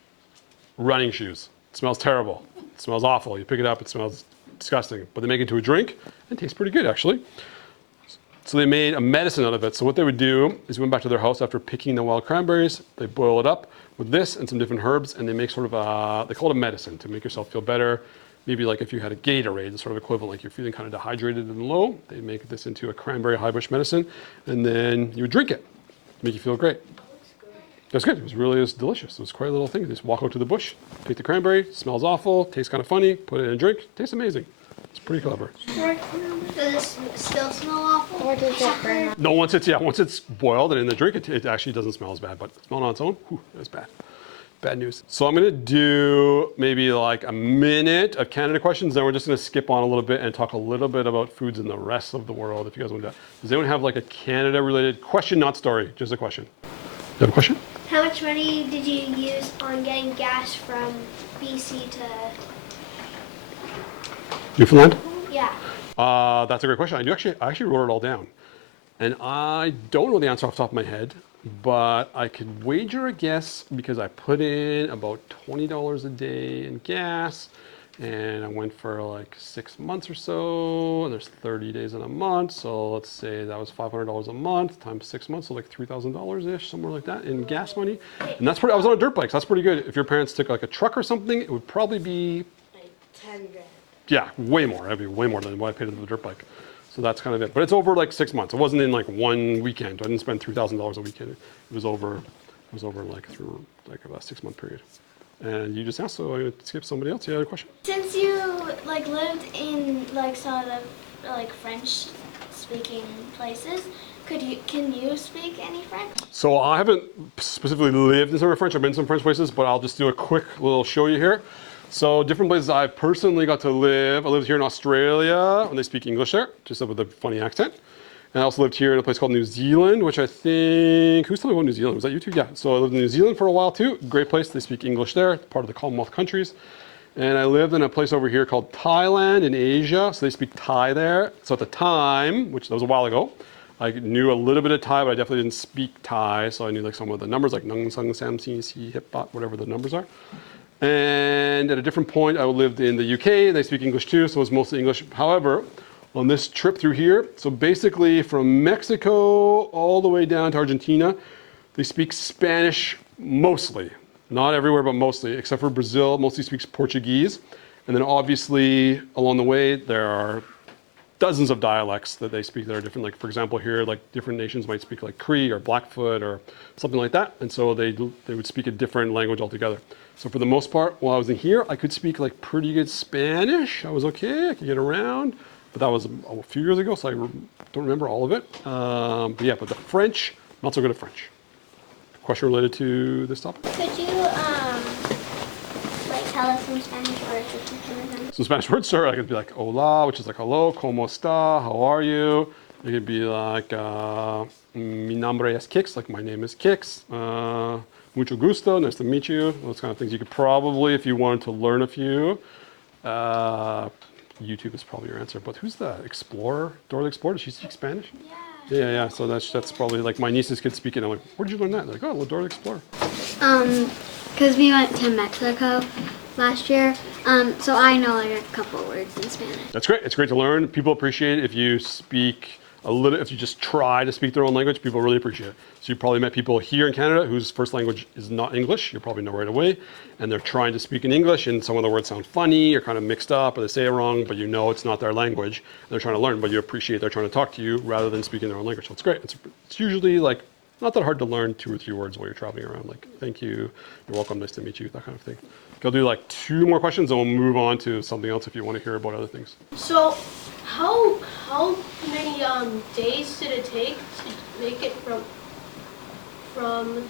running shoes. It smells terrible. It smells awful. You pick it up, it smells disgusting. But they make it into a drink, and it tastes pretty good actually. So they made a medicine out of it. So what they would do is went back to their house after picking the wild cranberries, they boil it up with this and some different herbs, and they make sort of they call it a medicine to make yourself feel better. Maybe like if you had a Gatorade, it's sort of equivalent, like you're feeling kind of dehydrated and low, they make this into a cranberry high bush medicine, and then you would drink it to make you feel great. That's good. It was delicious. It was quite a little thing. You just walk out to the bush, pick the cranberry, smells awful, tastes kind of funny, put it in a drink, tastes amazing. It's pretty clever. Does it still smell awful? Or does it burn? No, once it's boiled and in the drink, it actually doesn't smell as bad, but smelling on its own, whew, that's bad. Bad news. So I'm gonna do maybe like a minute of Canada questions, then we're just gonna skip on a little bit and talk a little bit about foods in the rest of the world, if you guys want to. Does anyone have like a Canada related question, not story, just a question? You have a question? How much money did you use on getting gas from BC to... Newfoundland? Yeah. That's a great question. I actually wrote it all down. And I don't know the answer off the top of my head, but I could wager a guess because I put in about $20 a day in gas, and I went for like 6 months or so, and there's 30 days in a month, so let's say that was $500 a month times 6 months, so like $3,000-ish, somewhere like that in gas money. And that's pretty, I was on a dirt bike, so that's pretty good. If your parents took like a truck or something, it would probably be... Like 10 grand. Yeah, way more. That'd be way more than what I paid for the dirt bike. So that's kind of it. But it's over like 6 months. It wasn't in like one weekend. I didn't spend $3,000 a weekend. It was over like through like about a 6 month period. And you just asked, so I'm gonna skip somebody else. You had a question? Since you like lived in like some of the like French speaking places, can you speak any French? So I haven't specifically lived in some French. I've been in some French places, but I'll just do a quick little show you here. So different places I personally got to live. I lived here in Australia, and they speak English there, just with a funny accent. And I also lived here in a place called New Zealand, which I think, who's telling me about New Zealand? Was that you two? Yeah, so I lived in New Zealand for a while too. Great place, they speak English there, part of the Commonwealth countries. And I lived in a place over here called Thailand in Asia, so they speak Thai there. So at the time, which that was a while ago, I knew a little bit of Thai, but I definitely didn't speak Thai, so I knew like some of the numbers, like Nung Sung Sam Si Si Hip Bop, whatever the numbers are. And at a different point, I lived in the UK, and they speak English too, so it was mostly English. However, on this trip through here. So basically from Mexico all the way down to Argentina, they speak Spanish mostly. Not everywhere, but mostly, except for Brazil, mostly speaks Portuguese. And then obviously along the way, there are dozens of dialects that they speak that are different. Like for example here, like different nations might speak like Cree or Blackfoot or something like that. And so they would speak a different language altogether. So for the most part, while I was in here, I could speak like pretty good Spanish. I was okay, I could get around. But that was a few years ago, so I don't remember all of it. But yeah, but the French, not so good at French. Question related to this topic? Could you like tell us some Spanish words if you can remember? Some Spanish words, sir. I could be like hola, which is like hello, ¿cómo está? How are you? It could be like mi nombre es Kix, like my name is Kix. Mucho gusto, nice to meet you. Those kind of things you could probably, if you wanted to learn a few. YouTube is probably your answer. But who's the Explorer? Dora the Explorer? Does she speak Spanish? Yeah. So that's probably like my nieces could speak it. I'm like, where did you learn that? They're like, oh, well, Dora the Explorer. Because we went to Mexico last year, so I know like a couple words in Spanish. That's great. It's great to learn. People appreciate it if you speak a little, if you just try to speak their own language, people really appreciate it. So you probably met people here in Canada whose first language is not English. You'll probably know right away. And they're trying to speak in English and some of the words sound funny or kind of mixed up or they say it wrong, but you know it's not their language. And they're trying to learn, but you appreciate they're trying to talk to you rather than speaking their own language. So it's great. It's usually like not that hard to learn 2 or 3 words while you're traveling around. Like, thank you, you're welcome, nice to meet you, that kind of thing. I'll do like 2 more questions and we'll move on to something else if you want to hear about other things. So, how many days did it take to make it from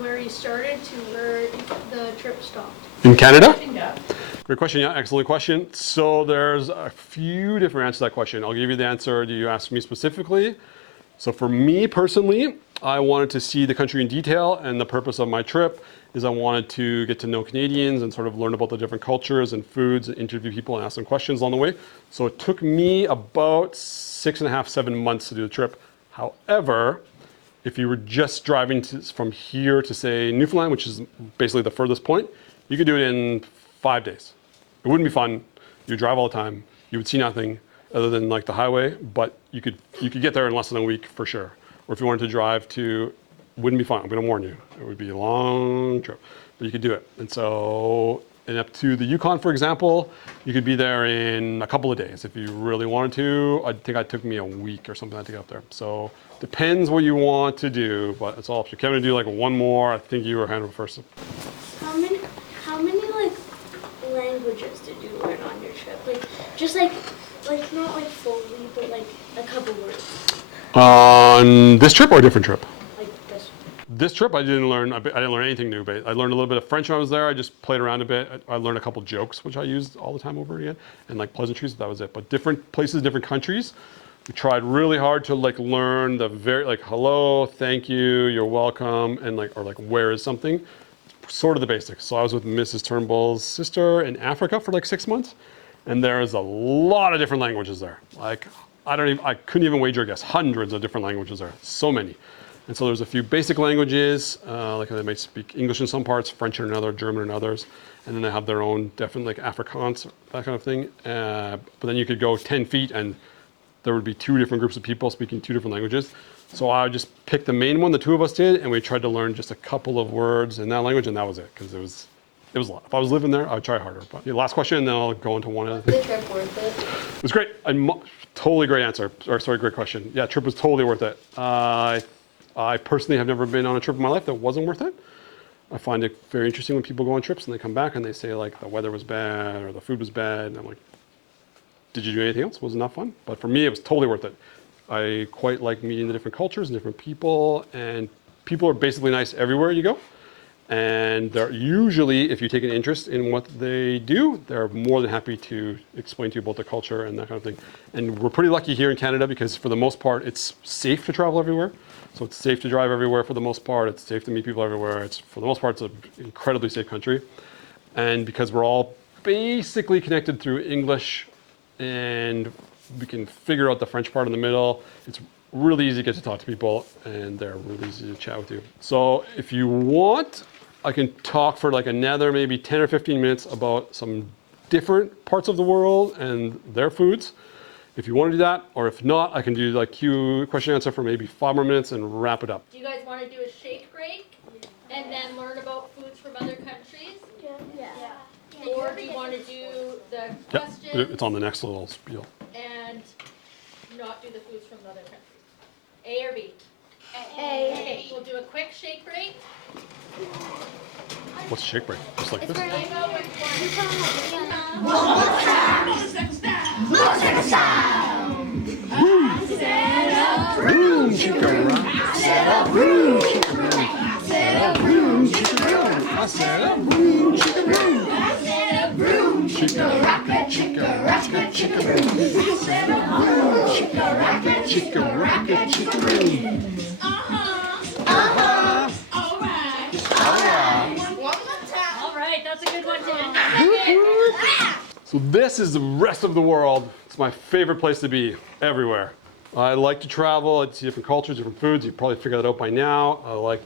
where you started to where the trip stopped? In Canada? Yeah. Great question, yeah, excellent question. So there's a few different answers to that question. I'll give you the answer. Do you ask me specifically? So for me personally, I wanted to see the country in detail, and the purpose of my trip is I wanted to get to know Canadians and sort of learn about the different cultures and foods, and interview people and ask them questions along the way. So it took me about 6.5, 7 months to do the trip. However, if you were just driving from here to say Newfoundland, which is basically the furthest point, you could do it in 5 days. It wouldn't be fun. You drive all the time. You would see nothing other than like the highway, but you could get there in less than a week for sure. Or if you wanted to drive to, wouldn't be fun. I'm going to warn you. It would be a long trip, but you could do it. And so, and up to the Yukon, for example, you could be there in a couple of days if you really wanted to. I think it took me a week or something to get up there. So depends what you want to do, but it's all up to you. Kevin, to do like one more. I think you were handled first. How many like languages did you learn on your trip? Like just like not like fully, but like a couple words. On this trip or a different trip? Like this. This trip, I didn't learn anything new, but I learned a little bit of French when I was there. I just played around a bit. I learned a couple jokes, which I used all the time over again, and like pleasantries, that was it. But different places, different countries, we tried really hard to like learn the very, like, hello, thank you, you're welcome, and like, or like, where is something? Sort of the basics. So I was with Mrs. Turnbull's sister in Africa for like 6 months, and there is a lot of different languages there. Like, I couldn't even wager a guess, hundreds of different languages there, so many. And so there's a few basic languages, like they might speak English in some parts, French in another, German in others, and then they have their own, definitely like Afrikaans, that kind of thing. But then you could go 10 feet and there would be 2 different groups of people speaking 2 different languages. So I just picked the main one, the 2 of us did, and we tried to learn just a couple of words in that language, and that was it, because it was a lot. If I was living there, I would try harder. But yeah, last question, and then I'll go into one other thing. Was the trip worth it? It was great. Totally great answer. Or sorry, great question. Yeah, trip was totally worth it. I personally have never been on a trip in my life that wasn't worth it. I find it very interesting when people go on trips and they come back and they say like the weather was bad or the food was bad. And I'm like, did you do anything else? Was it not fun? But for me, it was totally worth it. I quite like meeting the different cultures and different people, and people are basically nice everywhere you go. And they're usually, if you take an interest in what they do, they're more than happy to explain to you about the culture and that kind of thing. And we're pretty lucky here in Canada because for the most part, it's safe to travel everywhere. So it's safe to drive everywhere for the most part. It's safe to meet people everywhere. For the most part, it's an incredibly safe country. And because we're all basically connected through English and we can figure out the French part in the middle, it's really easy to get to talk to people and they're really easy to chat with you. So if you want, I can talk for like another maybe 10 or 15 minutes about some different parts of the world and their foods. if you want to do that, or if not, I can do like question answer for maybe 5 more minutes and wrap it up. Do you guys want to do a shake break and then learn about foods from other countries? Or do you want to do the Yeah, questions it's on the next little spiel. and not do the foods from other countries? A or B? A. Okay, we'll do a quick shake break. What's shake break? Just like this? Boom, chicka rock. Boom, chicka boom. Boom, chicka boom. I said a boom, chicka boom. Chicka rocka, chicka rocka, chicka boom. I said a boom, chicka rocka, chicka rocka, chicka boom. All right, that's a good one to end on. So this is the rest of the world. It's my favorite place to be, everywhere. I like to travel, I see different cultures, different foods. You've probably figured that out by now. I like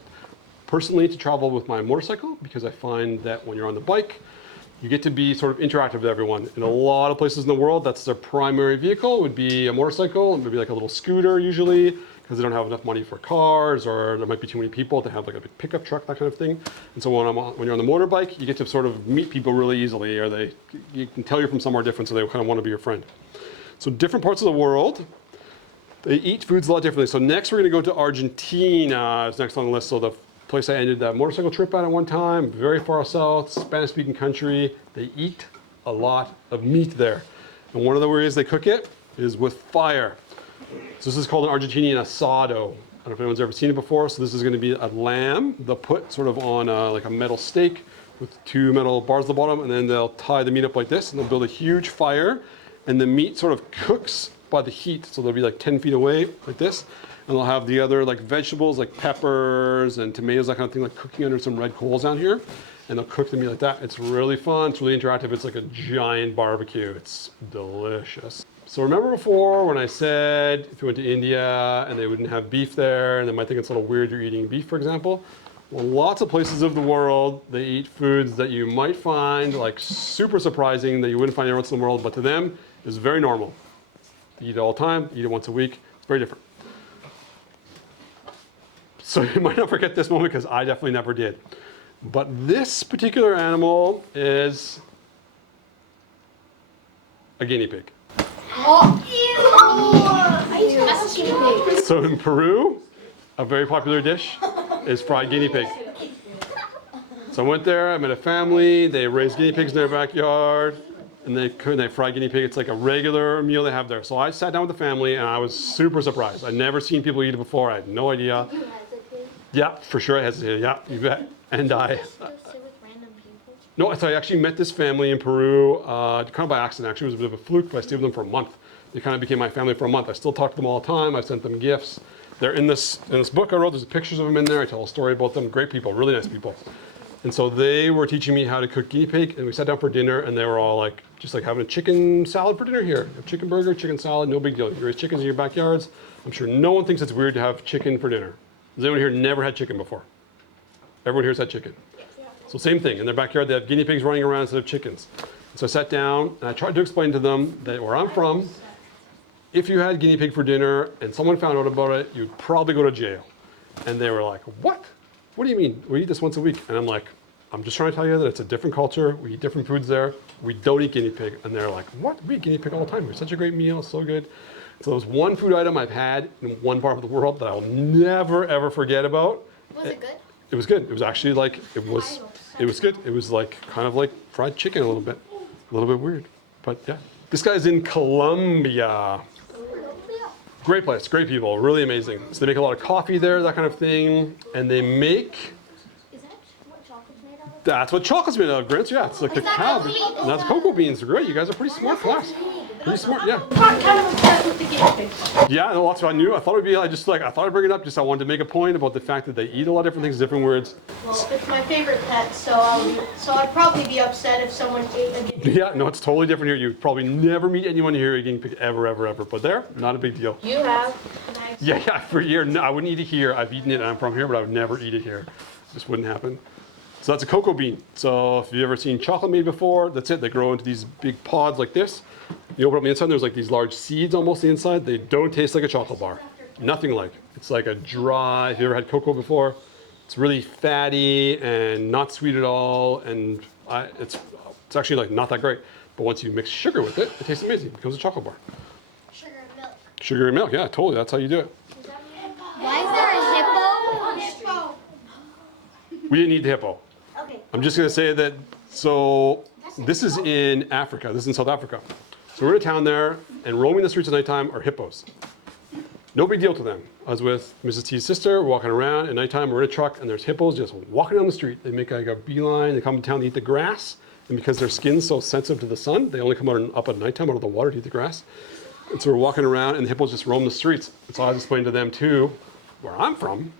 personally to travel with my motorcycle because I find that when you're on the bike, you get to be sort of interactive with everyone. In a lot of places in the world, that's their primary vehicle, would be a motorcycle, maybe like a little scooter usually, because they don't have enough money for cars, or there might be too many people to have like a big pickup truck, that kind of thing. And so when you're on the motorbike, you get to sort of meet people really easily, or you can tell you're from somewhere different, so they kind of want to be your friend. So different parts of the world, they eat foods a lot differently. So next we're going to go to Argentina. It's next on the list. So the place I ended that motorcycle trip at one time, very far south, Spanish-speaking country. They eat a lot of meat there. And one of the ways they cook it is with fire. So this is called an Argentinian asado. I don't know if anyone's ever seen it before. So this is going to be a lamb. They'll put sort of on like a metal stake with 2 metal bars at the bottom, and then they'll tie the meat up like this, and they'll build a huge fire, and the meat sort of cooks by the heat. So they'll be like 10 feet away like this, and they'll have the other like vegetables like peppers and tomatoes, that kind of thing, like cooking under some red coals down here, and they'll cook the meat like that. It's really fun. It's really interactive. It's like a giant barbecue. It's delicious. So remember before when I said if you went to India and they wouldn't have beef there, and they might think it's a little weird you're eating beef, for example? Well, lots of places of the world, they eat foods that you might find like super surprising, that you wouldn't find anywhere else in the world, but to them is very normal. They eat it all the time, eat it once a week. It's very different. So you might not forget this moment because I definitely never did. But this particular animal is a guinea pig. So in Peru, a very popular dish is fried guinea pig. So I went there, I met a family, they raised guinea pigs in their backyard, and they fry guinea pig. It's like a regular meal they have there. So I sat down with the family and I was super surprised. I'd never seen people eat it before. I had no idea. You hesitate? Yeah, for sure I hesitated. Yeah, you bet. And Sit with random people? no, so I actually met this family in Peru, kind of by accident. Actually, it was a bit of a fluke, but I stayed with them for a month. They kind of became my family for a month. I still talk to them all the time. I sent them gifts. They're in this book I wrote. There's pictures of them in there. I tell a story about them. Great people, really nice people. And so they were teaching me how to cook guinea pig, and we sat down for dinner, and they were all like, just like having a chicken salad for dinner here. A chicken burger, chicken salad, no big deal. You raise chickens in your backyards. I'm sure no one thinks it's weird to have chicken for dinner. Has anyone here never had chicken before? Everyone here's had chicken. So same thing. In their backyard, they have guinea pigs running around instead of chickens. So I sat down, and I tried to explain to them that where I'm from, if you had guinea pig for dinner and someone found out about it, you'd probably go to jail. And they were like, what? What do you mean? We eat this once a week. And I'm like, I'm just trying to tell you that it's a different culture. We eat different foods there. We don't eat guinea pig. And they're like, what? We eat guinea pig all the time. It's such a great meal. It's so good. So there's one food item I've had in one part of the world that I will never, ever forget about. Was it good? It was good. It was actually like, it was good. It was like, kind of like fried chicken a little bit weird, but yeah. This guy's in Colombia. Great place, great people, really amazing. So they make a lot of coffee there, that kind of thing, and they make, Is that what chocolate's made out of? that's what chocolate's made out of, Grants, yeah. It's like cacao. And that's cocoa beans, great. You guys are pretty smart class. Pretty smart, yeah. Kind of obsessed with the guinea pigs. Yeah, and lots of I knew. I thought it'd be, I thought I'd bring it up, just I wanted to make a point about the fact that they eat a lot of different things, different words. Well, it's my favorite pet, so I'd probably be upset if someone ate a guinea pig. Yeah, no, it's totally different here. You'd probably never meet anyone here eating guinea pig ever. But there, not a big deal. You have. Yeah, for a year, no, I wouldn't eat it here. I've eaten it, and I'm from here, but I would never eat it here. It just wouldn't happen. So that's a cocoa bean. So if you've ever seen chocolate made before, that's it. They grow into these big pods like this. You open up the inside, and there's like these large seeds almost the inside. They don't taste like a chocolate bar. Nothing like. It's like a dry, if you ever had cocoa before, it's really fatty and not sweet at all. And it's actually like not that great. But once you mix sugar with it, it tastes amazing. It becomes a chocolate bar. Sugar and milk. Sugar and milk, yeah, totally. That's how you do it. Why is there a hippo? We didn't eat the hippo. Okay. I'm just going to say that, so this is in Africa. This is in South Africa. So we're in a town there, and roaming the streets at nighttime are hippos. No big deal to them. I was with Mrs. T's sister, we're walking around at nighttime, we're in a truck, and there's hippos just walking down the street. They make like a beeline, they come to town to eat the grass, and because their skin's so sensitive to the sun, they only come up at nighttime out of the water to eat the grass. And so we're walking around, and the hippos just roam the streets. And so I was explaining to them too, where I'm from,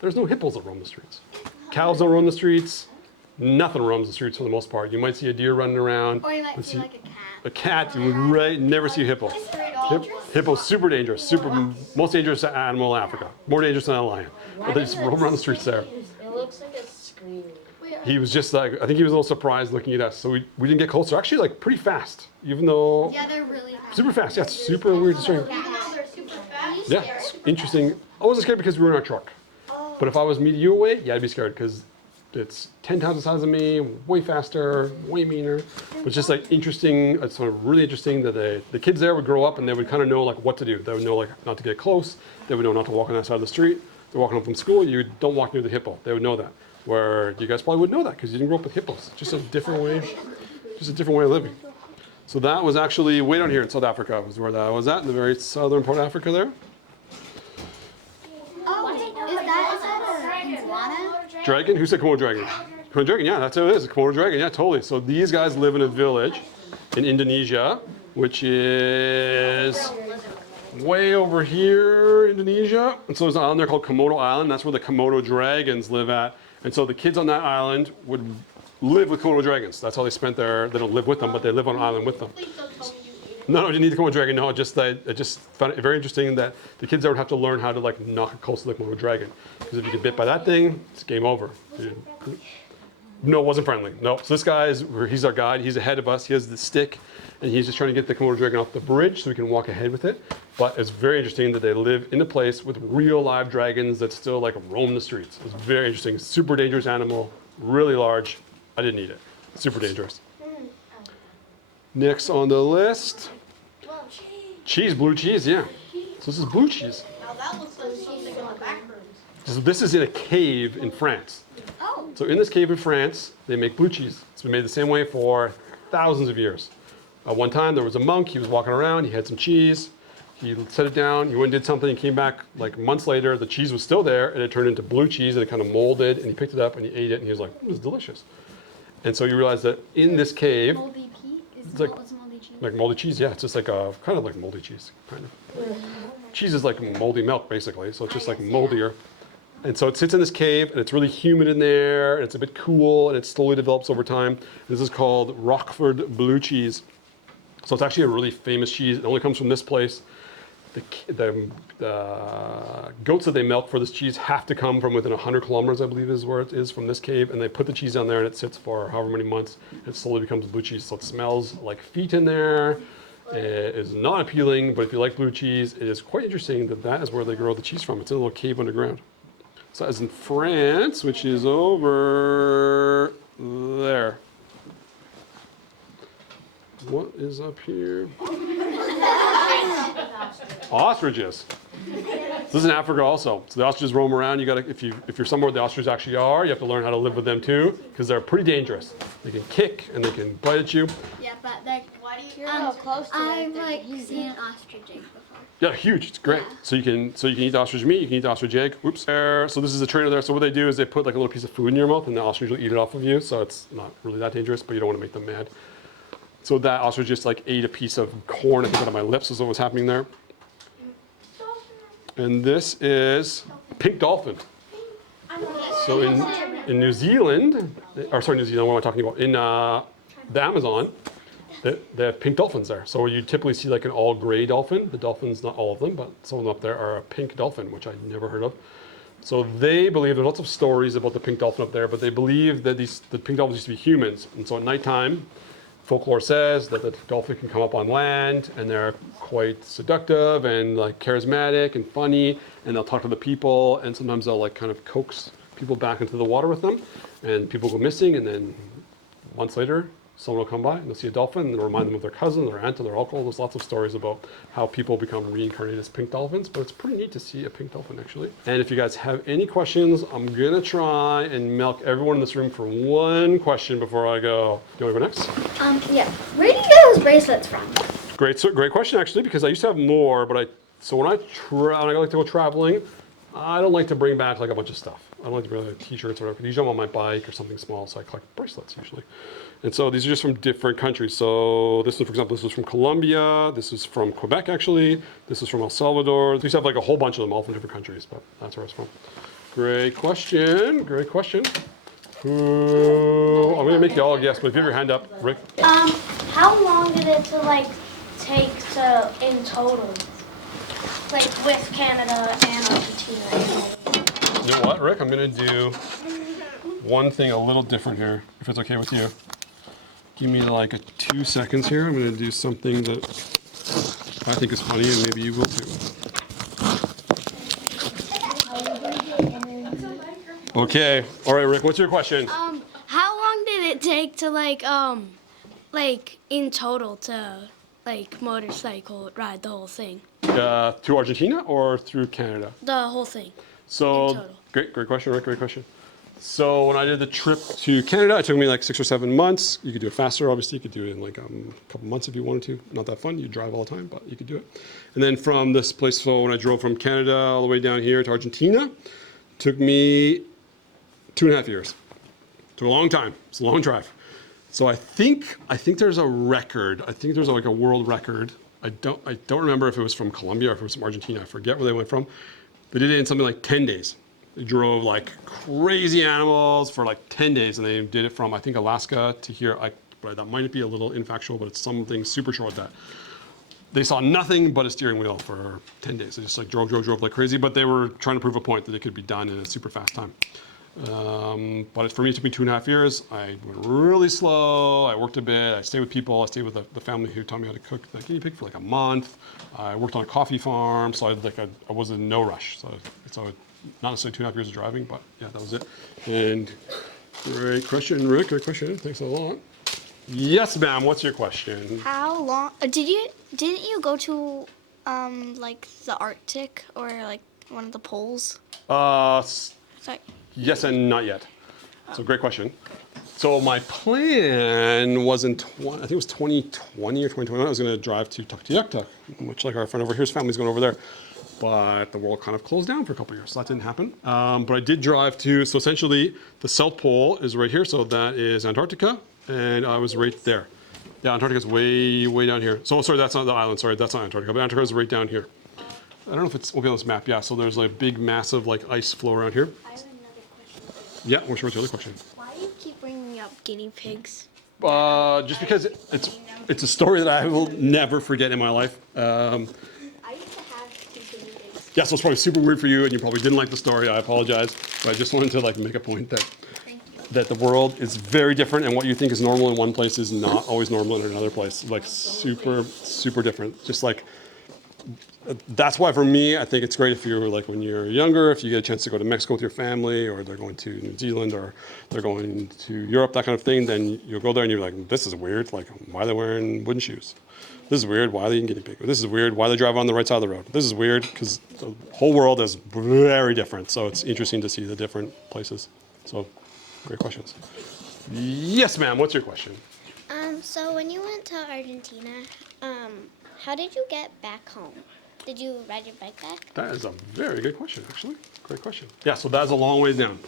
there's no hippos that roam the streets. Cows don't roam the streets. Nothing roams the streets for the most part. You might see a deer running around. Or you might see like a cat. A cat, you would never see a hippo. Hippo's super dangerous, most dangerous animal in Africa. More dangerous than a lion. But they just roam around the streets there. It looks like a screaming. He was just like, I think he was a little surprised looking at us. So we didn't get closer. Actually, like pretty fast, even though. Yeah, they're really fast. Super fast, yeah, it's super weird to string. Even though they're super fast. Yeah, it's interesting. I wasn't scared because we were in our truck. But if I was meeting you away, yeah, I'd be scared because it's 10 times the size of me, way faster, way meaner. But it's just like interesting, it's sort of really interesting that the kids there would grow up and they would kind of know like what to do. They would know like not to get close. They would know not to walk on that side of the street. They're walking home from school, you don't walk near the hippo. They would know that. Where you guys probably wouldn't know that because you didn't grow up with hippos. Just a different way of living. So that was actually way down here in South Africa was where that was at, in the very southern part of Africa there. Oh, is that a iguana? Dragon? Who said Komodo dragon? Komodo dragon, yeah, that's what it is. A Komodo dragon, yeah, totally. So these guys live in a village in Indonesia, which is way over here, Indonesia. And so there's an island there called Komodo Island. That's where the Komodo dragons live at. And so the kids on that island would live with Komodo dragons. That's how they spent they don't live with them, but they live on an island with them. Please don't tell me you ate it. No, you need the Komodo dragon. No, I just found it very interesting that the kids there would have to learn how to like knock close to the Komodo dragon. Because if you get bit by that thing, it's game over. No, it wasn't friendly. No. So this guy he's our guide. He's ahead of us. He has the stick, and he's just trying to get the Komodo dragon off the bridge so we can walk ahead with it. But it's very interesting that they live in a place with real live dragons that still like roam the streets. It's very interesting. Super dangerous animal, really large. I didn't eat it. Super dangerous. Next on the list, cheese, blue cheese, yeah. So this is blue cheese. Now that looks like something in the back rooms. So this is in a cave in France. Oh. So in this cave in France, they make blue cheese. It's been made the same way for thousands of years. One time there was a monk, he was walking around, he had some cheese, he set it down, he went and did something, he came back like months later, the cheese was still there, and it turned into blue cheese, and it kind of molded, and he picked it up, and he ate it, and he was like, this is delicious. And so you realize that in this cave, Moldy pea? It's like- What's moldy cheese? like moldy cheese, yeah, it's just like kind of like moldy cheese, kind of. Cheese is like moldy milk, basically, so it's just like moldier. And so it sits in this cave, and it's really humid in there, and it's a bit cool, and it slowly develops over time. This is called Roquefort blue cheese. So it's actually a really famous cheese. It only comes from this place. The goats that they milk for this cheese have to come from within 100 kilometers, I believe is where it is, from this cave. And they put the cheese down there, and it sits for however many months. It slowly becomes blue cheese. So it smells like feet in there. It is not appealing, but if you like blue cheese, it is quite interesting that is where they grow the cheese from. It's in a little cave underground. So as in France, which is over there. What is up here? Ostriches. This is in Africa also. So the ostriches roam around. You gotta, if you're somewhere where the ostriches actually are, you have to learn how to live with them too, because they're pretty dangerous. They can kick and they can bite at you. Yeah, but they're, Why do you so close to I've like seen an ostrich egg before. Yeah, huge. It's great. Yeah. So you can eat the ostrich meat. You can eat the ostrich egg. Whoops. There. So this is a trainer there. So what they do is they put like a little piece of food in your mouth, and the ostrich will eat it off of you. So it's not really that dangerous, but you don't want to make them mad. So that ostrich just like ate a piece of corn, I think, out of my lips is what was happening there. And this is pink dolphin. So in New Zealand, or sorry, New Zealand, what am I talking about? In the Amazon, they have pink dolphins there. So you typically see like an all gray dolphin. The dolphins, not all of them, but some of them up there are a pink dolphin, which I'd never heard of. So they believe, there's lots of stories about the pink dolphin up there, but they believe that the pink dolphins used to be humans. And so at nighttime, folklore says that the dolphin can come up on land and they're quite seductive and like charismatic and funny, and they'll talk to the people, and sometimes they'll like kind of coax people back into the water with them, and people go missing, and then months later someone will come by and they'll see a dolphin and they'll remind them of their cousin, their aunt, or their uncle. There's lots of stories about how people become reincarnated as pink dolphins, but it's pretty neat to see a pink dolphin actually. And if you guys have any questions, I'm gonna try and milk everyone in this room for one question before I go. Do you wanna go next? Yeah. Where do you get those bracelets from? Great question actually, because I used to have more, but when I like to go traveling, I don't like to bring back like a bunch of stuff. I don't like to bring like t-shirts or whatever. Usually I'm on my bike or something small, so I collect bracelets usually. And so these are just from different countries. So this is, for example, this is from Colombia. This is from Quebec actually. This is from El Salvador. These have like a whole bunch of them all from different countries, but that's where it's from. Great question. I'm gonna make you all guess, but if you have your hand up, Rick. How long did it take to in total, like with Canada and Argentina? You know what, Rick? I'm gonna do one thing a little different here, if it's okay with you. Give me like 2 seconds here. I'm gonna do something that I think is funny, and maybe you will too. Okay. All right, Rick. What's your question? How long did it take to like in total to like motorcycle ride the whole thing? Through Argentina or through Canada? The whole thing. So In total. great question, Rick. Great question. So when I did the trip to Canada, it took me like 6 or 7 months. You could do it faster, obviously. You could do it in like a couple months if you wanted to. Not that fun. You drive all the time, but you could do it. And then from this place, so when I drove from Canada all the way down here to Argentina, it took me 2.5 years. It took a long time. It's a long drive. So I think there's a record. I think there's like a world record. I don't remember if it was from Colombia or if it was from Argentina. I forget where they went from. They did it in something like 10 days. They drove like crazy animals for like 10 days, and they did it from, I think, Alaska to here. But that might be a little infactual, but it's something super short like that. They saw nothing but a steering wheel for 10 days. They just like drove like crazy, but they were trying to prove a point that it could be done in a super fast time. But for me, it took me 2.5 years. I went really slow. I worked a bit. I stayed with people. I stayed with the family who taught me how to cook the guinea pig for like a month. I worked on a coffee farm, so I was in no rush. So not necessarily 2.5 years of driving, but yeah, that was it. And great question, Rick. Great question. Thanks a lot. Yes, ma'am. What's your question? How long didn't you go to like the Arctic or like one of the poles? Sorry. Yes and not yet. So great question. So my plan was I think it was 2020 or 2021. I was going to drive to Tuktoyaktuk, much like our friend over here's family's going over there. But the world kind of closed down for a couple of years, so that didn't happen. But I did drive to, so essentially the South Pole is right here, so that is Antarctica, and I was right there. Yeah, Antarctica's way down here. So sorry, that's not the island, sorry, that's not Antarctica, but Antarctica's right down here. I don't know if it's, okay, on this map, yeah, so there's like a big, massive like ice flow around here. I have another question. Yeah, what's your other question? Why do you keep bringing up guinea pigs? Just because it's a story that I will never forget in my life. I used to have 2 guinea pigs. Yeah, so it's probably super weird for you, and you probably didn't like the story. I apologize, but I just wanted to like make a point that the world is very different, and what you think is normal in one place is not always normal in another place. Like super different. Just like that's why for me, I think it's great if you're like when you're younger, if you get a chance to go to Mexico with your family, or they're going to New Zealand, or they're going to Europe, that kind of thing. Then you'll go there and you're like, this is weird. Like, why are they wearing wooden shoes? This is weird. Why are they eating guinea pig? This is weird. Why are they driving on the right side of the road? This is weird because the whole world is very different. So it's interesting to see the different places. So, great questions. Yes, ma'am. What's your question? So when you went to Argentina, how did you get back home? Did you ride your bike back? That is a very good question, actually. Great question. Yeah, so that's a long ways down.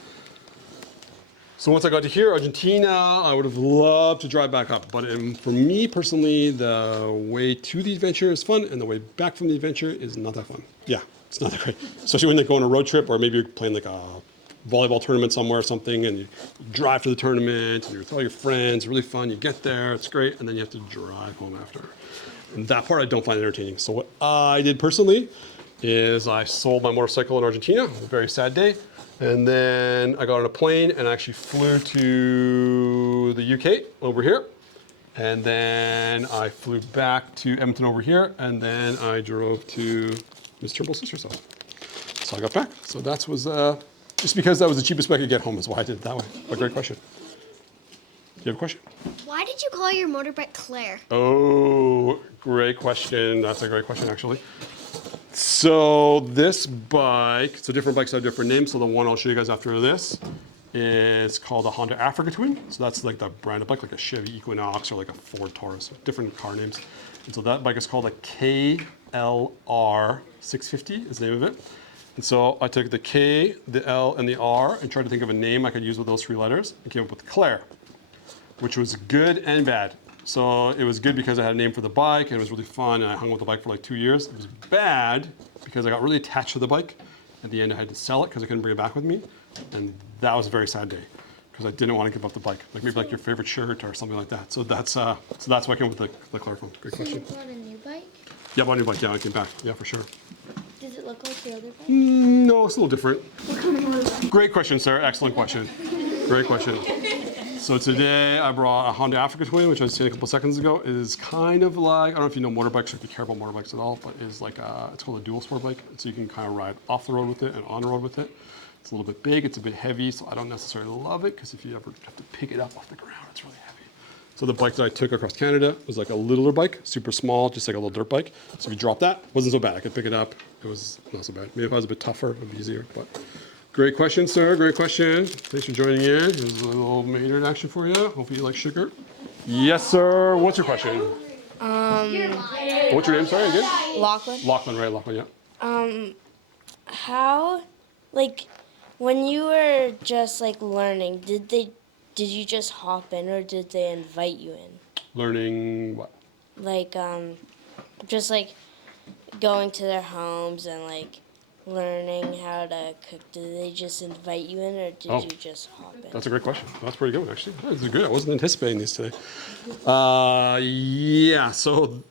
So once I got to here, Argentina, I would have loved to drive back up. But for me personally, the way to the adventure is fun, and the way back from the adventure is not that fun. Yeah, it's not that great. Especially when they go on a road trip, or maybe you're playing like a volleyball tournament somewhere or something, and you drive to the tournament, and you're with all your friends, really fun, you get there, it's great, and then you have to drive home after. And that part I don't find entertaining. So what I did personally is I sold my motorcycle in Argentina, a very sad day, and then I got on a plane and actually flew to the UK over here, And then I flew back to Edmonton over here, and then I drove to Ms. Turnbull's sister's house. So I got back. So that was, just because that was the cheapest way I could get home is why I did it that way. But great question. Do you have a question? Why did you call your motorbike Claire? Oh, great question. That's a great question, actually. So this bike, so different bikes have different names. So the one I'll show you guys after this is called a Honda Africa Twin. So that's like the brand of bike, like a Chevy Equinox or like a Ford Taurus, different car names. And so that bike is called a 𝗂𝗋 650 is the name of it. And so I took the K, the L, and the R and tried to think of a name I could use with those three letters and came up with Claire, which was good and bad. So it was good because I had a name for the bike and it was really fun and I hung with the bike for like 2 years. It was bad because I got really attached to the bike. At the end I had to sell it because I couldn't bring it back with me. And that was a very sad day because I didn't want to give up the bike. Like maybe like your favorite shirt or something like that. So that's why I came with the Claire phone. Great question. You bought a new bike? Yeah, I bought a new bike. Yeah, I came back. Yeah, for sure. Does it look like the other bike? No, it's a little different. Great question, sir. Excellent question. Great question. So today I brought a Honda Africa Twin, which I was saying a couple seconds ago. It is kind of like, I don't know if you know motorbikes or if you care about motorbikes at all, but it's like it's called a dual sport bike. So you can kind of ride off the road with it and on the road with it. It's a little bit big, it's a bit heavy, so I don't necessarily love it because if you ever have to pick it up off the ground, it's really heavy. So the bike that I took across Canada was like a littler bike, super small, just like a little dirt bike. So if you drop that, it wasn't so bad. I could pick it up. It was not so bad. Maybe if I was a bit tougher, it would be easier. But great question, sir. Great question. Thanks for joining in. Here's a little Maynard action for you. Hopefully you like sugar. Yes, sir. What's your question? What's your name? Sorry, again? Lachlan. Lachlan, right? Lachlan, yeah. How, like, when you were just like learning, did you just hop in or did they invite you in? Learning what? Like, just like going to their homes and like learning how to cook. Did they just invite you in or did you just hop in? That's a great question. That's pretty good, actually. That's good. I wasn't anticipating these today. Yeah, so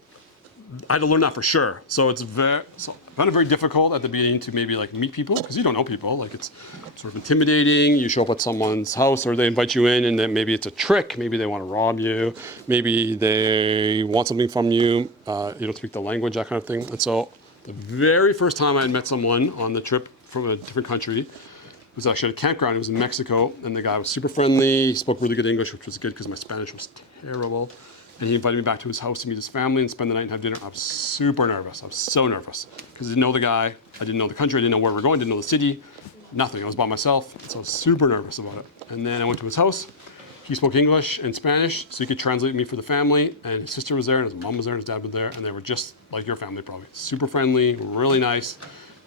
I had to learn that for sure. So I found it very difficult at the beginning to maybe like meet people because you don't know people. Like it's sort of intimidating. You show up at someone's house or they invite you in and then maybe it's a trick. Maybe they want to rob you. Maybe they want something from you. You don't speak the language, that kind of thing. And so the very first time I had met someone on the trip from a different country, it was actually at a campground. It was in Mexico and the guy was super friendly. He spoke really good English, which was good because my Spanish was terrible. And he invited me back to his house to meet his family and spend the night and have dinner. I was super nervous. I was so nervous because I didn't know the guy. I didn't know the country. I didn't know where we were going. Didn't know the city. Nothing. I was by myself. So I was super nervous about it. And then I went to his house. He spoke English and Spanish, so he could translate me for the family. And his sister was there, and his mom was there, and his dad was there. And they were just like your family, probably. Super friendly, really nice.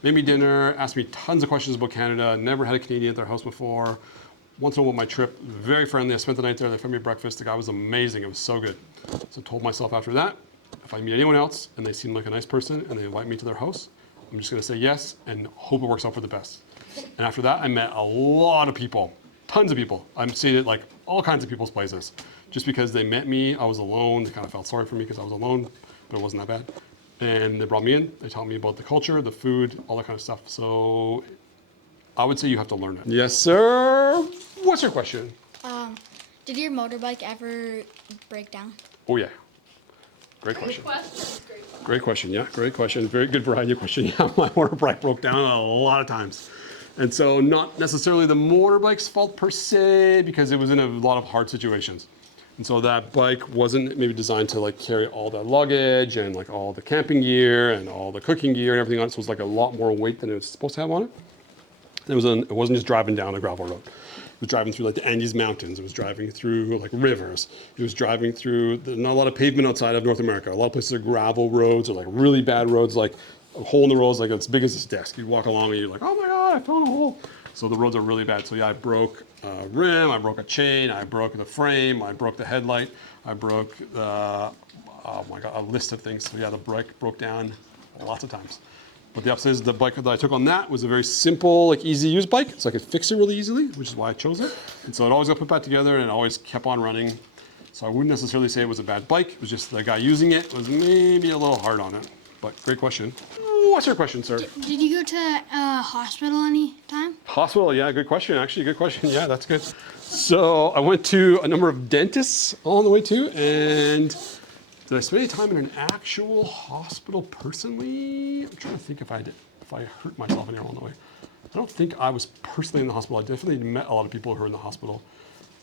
Made me dinner, asked me tons of questions about Canada. Never had a Canadian at their house before. Want to know about my trip. Very friendly. I spent the night there. They fed me breakfast. The guy was amazing. It was so good. So I told myself after that, if I meet anyone else and they seem like a nice person and they invite me to their house, I'm just going to say yes and hope it works out for the best. And after that, I met a lot of people, tons of people. I'm seeing it like all kinds of people's places. Just because they met me, I was alone. They kind of felt sorry for me because I was alone, but it wasn't that bad. And they brought me in. They taught me about the culture, the food, all that kind of stuff. So I would say you have to learn it. Yes, sir. What's your question? Did your motorbike ever break down? Oh, yeah. Great question. Great question. Great question, yeah. Great question. Very good variety of question. Yeah, my motorbike broke down a lot of times. And so not necessarily the motorbike's fault per se, because it was in a lot of hard situations. And so that bike wasn't maybe designed to like carry all the luggage and like all the camping gear and all the cooking gear and everything on it. So it was like a lot more weight than it was supposed to have on it. It wasn't just driving down a gravel road. It was driving through like the Andes Mountains. It was driving through like rivers. It was driving through, there's not a lot of pavement outside of North America. A lot of places are gravel roads or like really bad roads, like a hole in the road is like as big as this desk. You walk along and you're like, oh my God, I fell in a hole. So the roads are really bad. So yeah, I broke a rim, I broke a chain, I broke the frame, I broke the headlight, I broke oh my God, a list of things. So yeah, the bike broke down lots of times. But the upside is the bike that I took on that was a very simple, like easy to use bike. So I could fix it really easily, which is why I chose it. And so it always got put back together and it always kept on running. So I wouldn't necessarily say it was a bad bike. It was just the guy using it was maybe a little hard on it. But great question. What's your question, sir? Did you go to a hospital any time? Hospital, yeah, good question. Actually, good question. Yeah, that's good. So I went to a number of dentists along the way too, and did I spend any time in an actual hospital personally? I'm trying to think if I hurt myself anywhere along the way. I don't think I was personally in the hospital. I definitely met a lot of people who were in the hospital.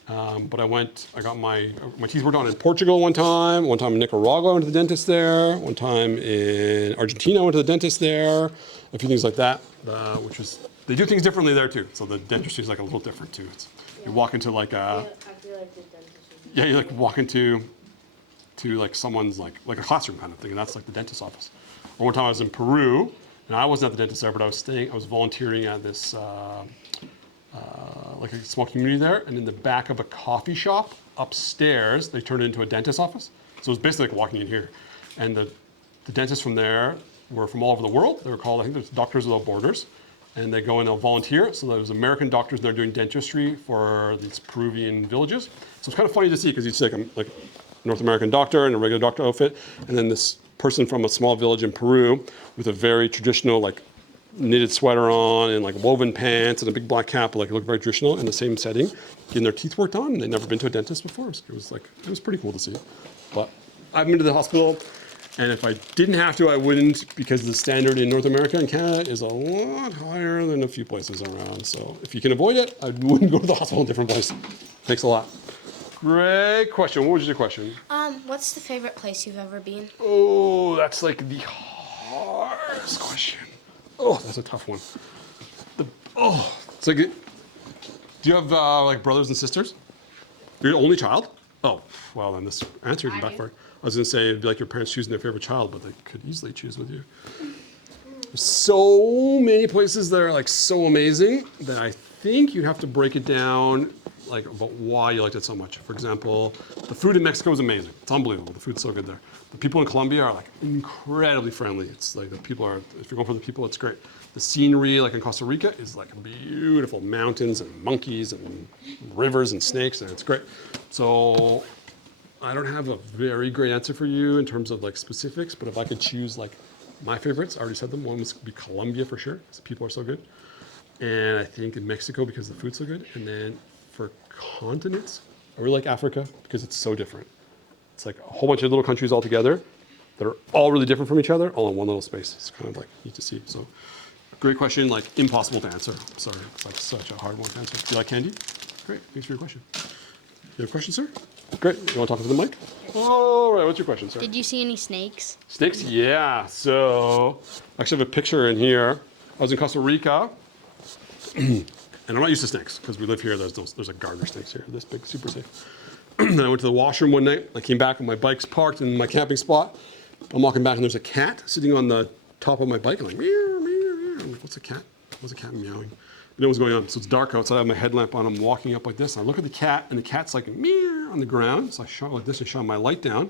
But I got my teeth worked on in Portugal one time in Nicaragua, I went to the dentist there, one time in Argentina, I went to the dentist there, a few things like that, they do things differently there too. So the dentistry is like a little different too. You walk into like I feel like the dentist would be. yeah, you like walk into like someone's like a classroom kind of thing, and that's like the dentist's office. Or one time I was in Peru, and I wasn't at the dentist there, but I was volunteering at this, like a small community there, and in the back of a coffee shop upstairs, they turned it into a dentist's office. So it was basically like walking in here. And the dentists from there were from all over the world. They were called, I think there's Doctors Without Borders. And they go and they'll volunteer. So there was American doctors there doing dentistry for these Peruvian villages. So it's kind of funny to see because you see like a North American doctor in a regular doctor outfit, and then this person from a small village in Peru with a very traditional like knitted sweater on and like woven pants and a big black cap, like look very traditional in the same setting, getting their teeth worked on. And they'd never been to a dentist before. So it was pretty cool to see. But I've been to the hospital, and if I didn't have to, I wouldn't, because the standard in North America and Canada is a lot higher than a few places around. So if you can avoid it, I wouldn't go to the hospital in a different place. Thanks a lot. Great question. What was your question? What's the favorite place you've ever been? Oh, that's like the hardest question. Oh, that's a tough one. It's like, do you have like brothers and sisters? You're the only child? Oh, well then this answer can backfire. I was gonna say it'd be like your parents choosing their favorite child, but they could easily choose with you. There's so many places that are like so amazing that I think you'd have to break it down like about why you liked it so much. For example, the food in Mexico is amazing. It's unbelievable. The food's so good there. The people in Colombia are like incredibly friendly. It's like if you're going for the people, it's great. The scenery, like in Costa Rica, is like beautiful mountains and monkeys and rivers and snakes, and it's great. So I don't have a very great answer for you in terms of like specifics, but if I could choose like my favorites, I already said them. One would be Colombia for sure, because the people are so good. And I think in Mexico because the food's so good. And then for continents, I really like Africa because it's so different. It's like a whole bunch of little countries all together that are all really different from each other, all in one little space. It's kind of like neat to see. So great question, like impossible to answer. Sorry, it's like such a hard one to answer. Do you like candy? Great, thanks for your question. You have a question, sir? Great, you want to talk to the mic? All right, what's your question, sir? Did you see any snakes? Snakes? Yeah, so I actually have a picture in here. I was in Costa Rica, and I'm not used to snakes because we live here. There's a garter snakes here, this big, super safe. And I went to the washroom one night. I came back and my bike's parked in my camping spot. I'm walking back and there's a cat sitting on the top of my bike. I'm like, meow, meow, meow. I'm like, what's a cat? What's a cat meowing? I know what's going on. So it's dark outside. I have my headlamp on. I'm walking up like this. And I look at the cat, and the cat's like meow on the ground. So I shine like this and shine my light down.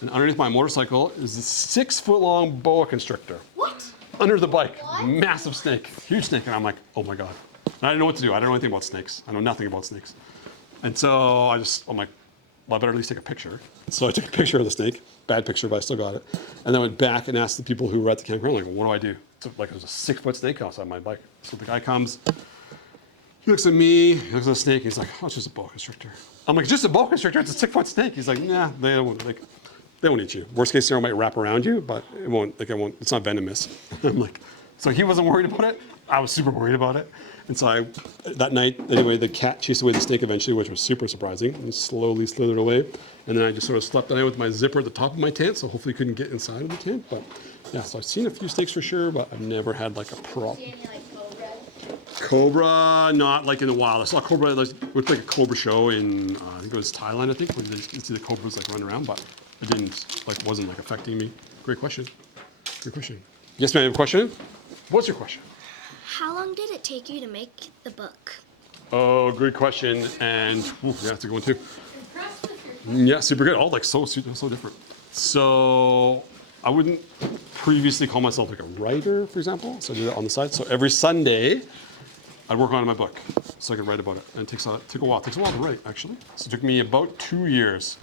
And underneath my motorcycle is this 6-foot-long boa constrictor. What? Under the bike. What? Massive snake. Huge snake. And I'm like, oh my God. And I didn't know what to do. I don't know anything about snakes. I know nothing about snakes. And so I'm like, well, I better at least take a picture. So I took a picture of the snake. Bad picture, but I still got it. And then went back and asked the people who were at the campground, like, what do I do? So, like, there's a 6-foot snake outside my bike. So the guy comes, he looks at me, he looks at the snake, and he's like, oh, it's just a boa constrictor. I'm like, just a boa constrictor? It's a 6-foot snake. He's like, nah, they won't eat you. Worst case scenario might wrap around you, but it won't, it's not venomous. I'm like, so he wasn't worried about it. I was super worried about it. And so that night, anyway, the cat chased away the snake eventually, which was super surprising, and slowly slithered away. And then I just sort of slept that night with my zipper at the top of my tent, so hopefully it couldn't get inside of the tent. But yeah, so I've seen a few snakes for sure, but I've never had like a problem. See any, like, cobras? Cobra, not like in the wild. I saw a cobra, it looked like a cobra show in, I think it was Thailand, I think, where you see the cobras like run around, but it wasn't like affecting me. Great question. Great question. Yes, ma'am, you have a question? What's your question? How long did it take you to make the book? Oh, great question. And yeah, that's a good one too. Impressed with your Yeah, super good. Oh, like so different. So I wouldn't previously call myself like a writer, for example. So I did it on the side. So every Sunday, I'd work on my book so I could write about it. And it took a while. It takes a while to write, actually. So it took me about 2 years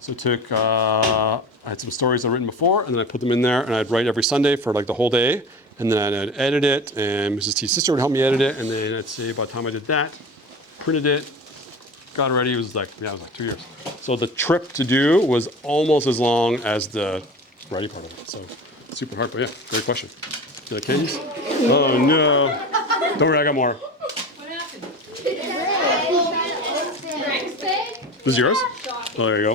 So I had some stories I'd written before, and then I put them in there, and I'd write every Sunday for like the whole day, and then I'd edit it, and Mrs. T's sister would help me edit it, and then I'd say by the time I did that, printed it, got it ready, it was like 2 years. So the trip to do was almost as long as the writing part of it. So super hard, but yeah, great question. You like candies? Oh no. Don't worry, I got more. What happened? This is yours? Oh, there you go.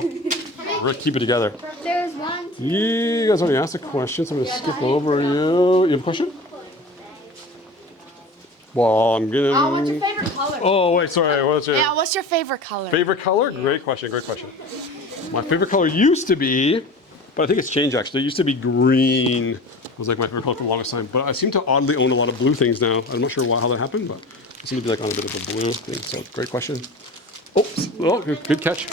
We're gonna keep it together. There's one. You guys already asked a question, so I'm gonna skip over you. You have a question? Well, I'm gonna. What's your favorite color? Oh wait, sorry. What's your What's your favorite color? favorite color? Great question. Great question. My favorite color used to be, but I think it's changed actually. It used to be green. It was like my favorite color for the longest time. But I seem to oddly own a lot of blue things now. I'm not sure how that happened, but I seem to be like on a bit of a blue thing. So great question. Oops. Oh, good catch.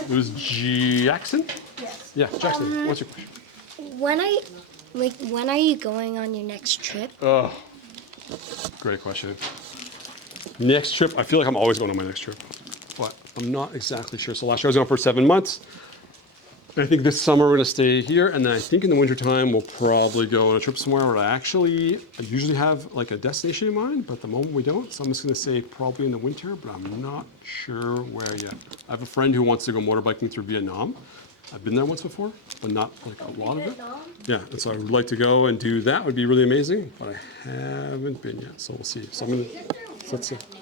It was Jackson? Yes. Yeah, Jackson. What's your question? When are you going on your next trip? Oh, great question. Next trip, I feel like I'm always going on my next trip, but I'm not exactly sure. So last year I was gone for 7 months. I think this summer we're gonna stay here, and then I think in the wintertime we'll probably go on a trip somewhere where I usually have like a destination in mind, but at the moment we don't. So I'm just gonna say probably in the winter, but I'm not sure where yet. I have a friend who wants to go motorbiking through Vietnam. I've been there once before, but not like a lot of it. Yeah, and so I would like to go and do that. Would be really amazing, but I haven't been yet, so we'll see. So I'm gonna.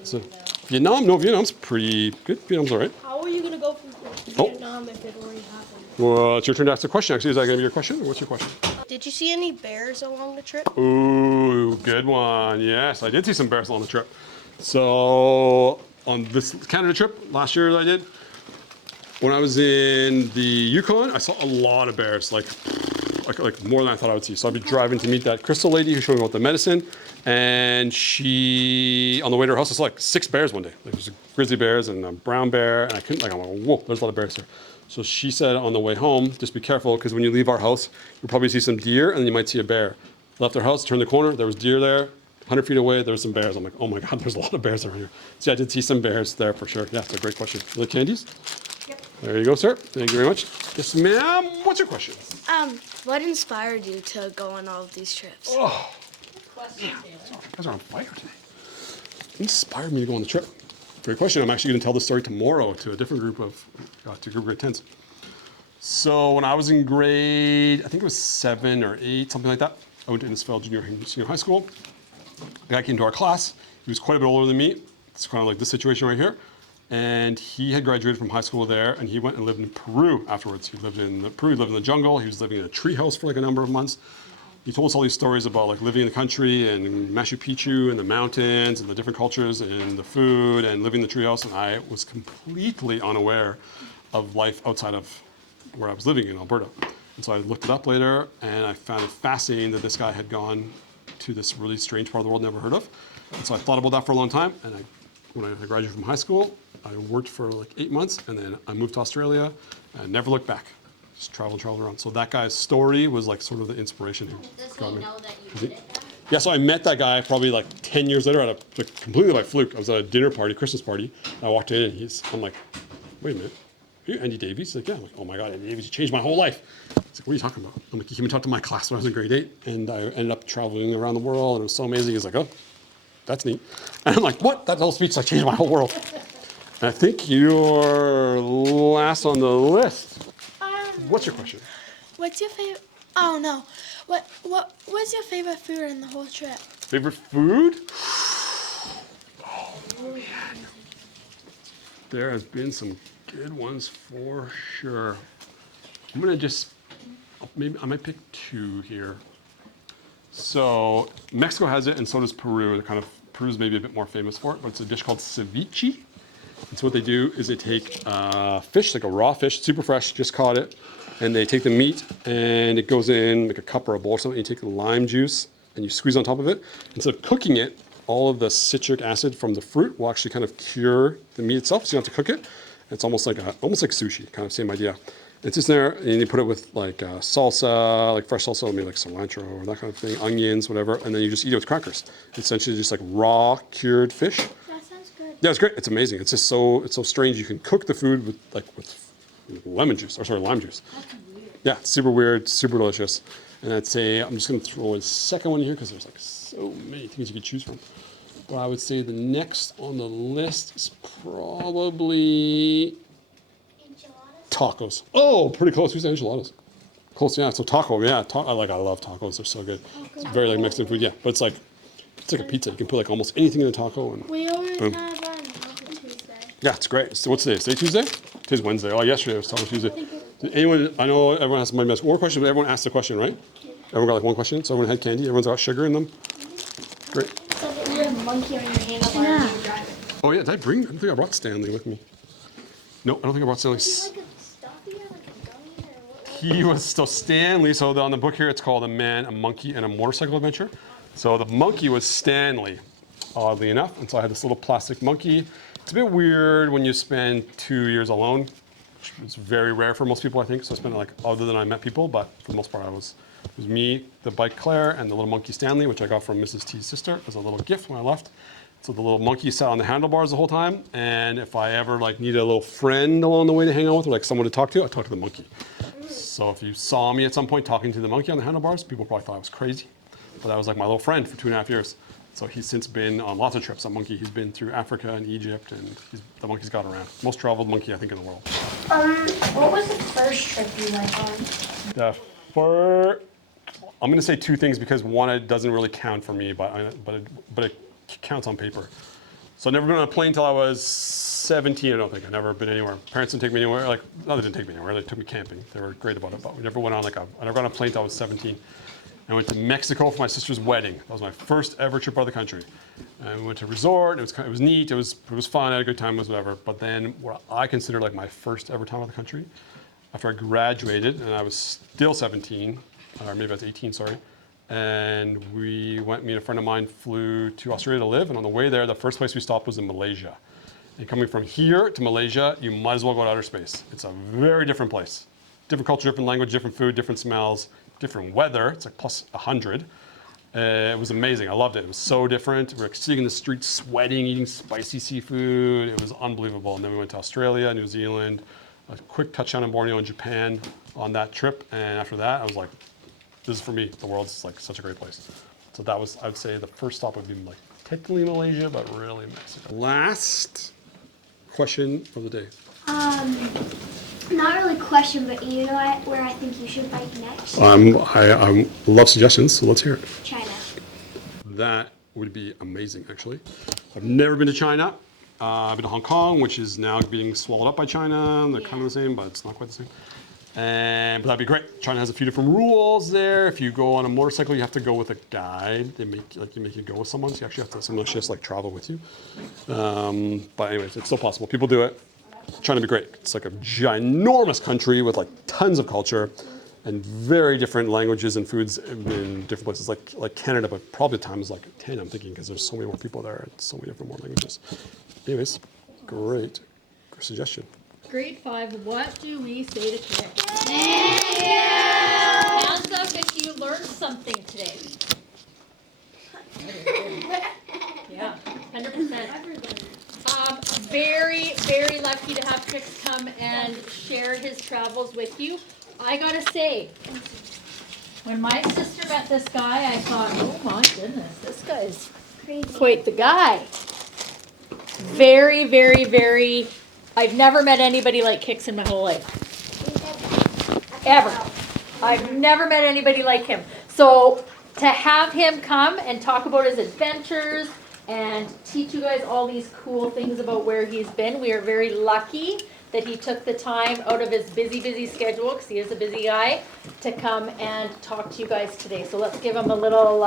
So Vietnam? No, Vietnam's pretty good. Vietnam's all right. How are you gonna go from Vietnam if it already happened? Well, it's your turn to ask the question. Actually, is that going to be your question, or what's your question? Did you see any bears along the trip? Ooh, good one. Yes, I did see some bears on the trip. So on this Canada trip last year that I did, when I was in the Yukon, I saw a lot of bears, like more than I thought I would see. So I'd be driving to meet that crystal lady who showed me about the medicine, and she, on the way to her house, I saw like 6 bears one day. Like there's grizzly bears and a brown bear, and I couldn't, like, I'm like, whoa, there's a lot of bears here. So she said on the way home, just be careful, because when you leave our house, you'll probably see some deer, and then you might see a bear. Left our house, turned the corner, there was deer there. 100 feet away, there was some bears. I'm like, oh my God, there's a lot of bears over here. So yeah, I did see some bears there for sure. Yeah, it's a great question. You like candies? Yep. There you go, sir. Thank you very much. Yes, ma'am. What's your question? What inspired you to go on all of these trips? Oh, yeah. You guys are on fire today. What inspired me to go on the trip? Great question. I'm actually going to tell this story tomorrow to a different group of grade 10s. So when I was in grade, I think it was 7 or 8, something like that, I went to Innisfail Senior High School. The guy came to our class. He was quite a bit older than me. It's kind of like this situation right here. And he had graduated from high school there, and he went and lived in Peru afterwards. He lived in Peru, he lived in the jungle. He was living in a tree house for like a number of months. He told us all these stories about like living in the country and Machu Picchu and the mountains and the different cultures and the food and living in the treehouse. And I was completely unaware of life outside of where I was living in Alberta. And so I looked it up later, and I found it fascinating that this guy had gone to this really strange part of the world never heard of. And so I thought about that for a long time. And when I graduated from high school, I worked for like 8 months, and then I moved to Australia and never looked back. Just traveled around. So that guy's story was like sort of the inspiration. Does he know that you did it? Yeah, so I met that guy probably like 10 years later completely by fluke. I was at a dinner party, Christmas party. And I walked in, and I'm like, wait a minute. Are you Andy Davies? He's like, yeah. I'm like, oh my God, Andy Davies, you changed my whole life. He's like, what are you talking about? I'm like, you came and talked to my class when I was in grade 8, and I ended up traveling around the world, and it was so amazing. He's like, oh, that's neat. And I'm like, what? That whole speech like changed my whole world. And I think you're last on the list. What's your question? What's your favorite? Oh no. What was your favorite food in the whole trip? Favorite food? Oh man. There has been some good ones for sure. I'm gonna maybe I might pick 2 here. So Mexico has it, and so does Peru. Peru's maybe a bit more famous for it, but it's a dish called ceviche. And so what they do is they take fish, like a raw fish, super fresh, just caught it, and they take the meat, and it goes in like a cup or a bowl or something. You take the lime juice and you squeeze on top of it. Instead of cooking it, all of the citric acid from the fruit will actually kind of cure the meat itself, so you don't have to cook it. It's almost like sushi, kind of same idea. It's just there, and you put it with like salsa, like fresh salsa, maybe like cilantro or that kind of thing, onions, whatever, and then you just eat it with crackers. It's essentially just like raw cured fish. That sounds good. Yeah, it's great. It's amazing. It's so strange. You can cook the food with lemon juice, or sorry, lime juice. Yeah, super weird, super delicious. And I'd say, I'm just gonna throw a second one here because there's like so many things you could choose from. But I would say the next on the list is probably tacos. Oh, pretty close. Who said enchiladas? Close, yeah. So taco, yeah. I love tacos. They're so good. It's very like Mexican food, yeah. But it's like a pizza. You can put like almost anything in a taco, and We always boom. have Tuesday. Yeah, it's great. So what's today? Today Tuesday? Today's Wednesday. Oh, yesterday was Taco Tuesday. Did anyone? I know everyone has might ask more questions, but everyone asked a question, right? Everyone got like one question. So everyone had candy. Everyone's got sugar in them. Great. So that you have a monkey on your handlebar when you're driving. Oh yeah, did I bring? I don't think I brought Stanley with me. No, I don't think I brought Stanley. Like a stuffy or like a gummy or what? He was still Stanley. So on the book here, it's called A Man, a Monkey, and a Motorcycle Adventure. So the monkey was Stanley, oddly enough. And so I had this little plastic monkey. It's a bit weird when you spend 2 years alone. It's very rare for most people, I think. So I spent like, other than I met people, but for the most part, it was me, the bike Claire, and the little monkey Stanley, which I got from Mrs. T's sister as a little gift when I left. So the little monkey sat on the handlebars the whole time. And if I ever like needed a little friend along the way to hang out with, or like someone to talk to, I talked to the monkey. So if you saw me at some point talking to the monkey on the handlebars, people probably thought I was crazy. But that was like my little friend for 2.5 years. So he's since been on lots of trips. That monkey, he's been through Africa and Egypt, and the monkey's got around. Most traveled monkey, I think, in the world. What was the first trip you went on? I'm going to say 2 things because one, it doesn't really count for me, but it counts on paper. So I've never been on a plane until I was 17. I don't think I've never been anywhere. Parents didn't take me anywhere. Like, no, they didn't take me anywhere. They took me camping. They were great about it, but we never went on I never got on a plane until I was 17. I went to Mexico for my sister's wedding. That was my first ever trip out of the country. And we went to a resort. It was neat. It was fun. I had a good time. It was whatever. But then what I consider like my first ever time out of the country, after I graduated, and I was still 17, or maybe I was 18, sorry. And me and a friend of mine flew to Australia to live. And on the way there, the first place we stopped was in Malaysia. And coming from here to Malaysia, you might as well go to outer space. It's a very different place. Different culture, different language, different food, different smells, different weather. It's like plus 100. It was amazing. I loved it. It was so different. We were sitting in the streets, sweating, eating spicy seafood. It was unbelievable. And then we went to Australia, New Zealand, a quick touchdown in Borneo and Japan on that trip. And after that, I was like, this is for me. The world's like such a great place. So that was, I would say, the first stop would be like technically Malaysia, but really Mexico. Last question of the day. Not really a question, but you know where I think you should bike next? I love suggestions, so let's hear it. China. That would be amazing, actually. I've never been to China. I've been to Hong Kong, which is now being swallowed up by China. They're kind of the same, but it's not quite the same. But that'd be great. China has a few different rules there. If you go on a motorcycle, you have to go with a guide. They make you go with someone, so you actually have to, someone else just like travel with you. But anyways, it's still possible. People do it. China would be great. It's like a ginormous country with like tons of culture and very different languages and foods in different places, like Canada, but probably the time is like 10, I'm thinking, because there's so many more people there and so many different more languages. Anyways, great suggestion. Grade 5, what do we say to kids? Hands up if you learned something today. Yeah, 100%. Very, very lucky to have Kix come and share his travels with you. I gotta say, when my sister met this guy, I thought, oh my goodness, this guy's quite the guy. Very, very, very, I've never met anybody like Kix in my whole life. Ever. I've never met anybody like him. So to have him come and talk about his adventures and teach you guys all these cool things about where he's been, we are very lucky that he took the time out of his busy schedule, because he is a busy guy, to come and talk to you guys today. So let's give him a little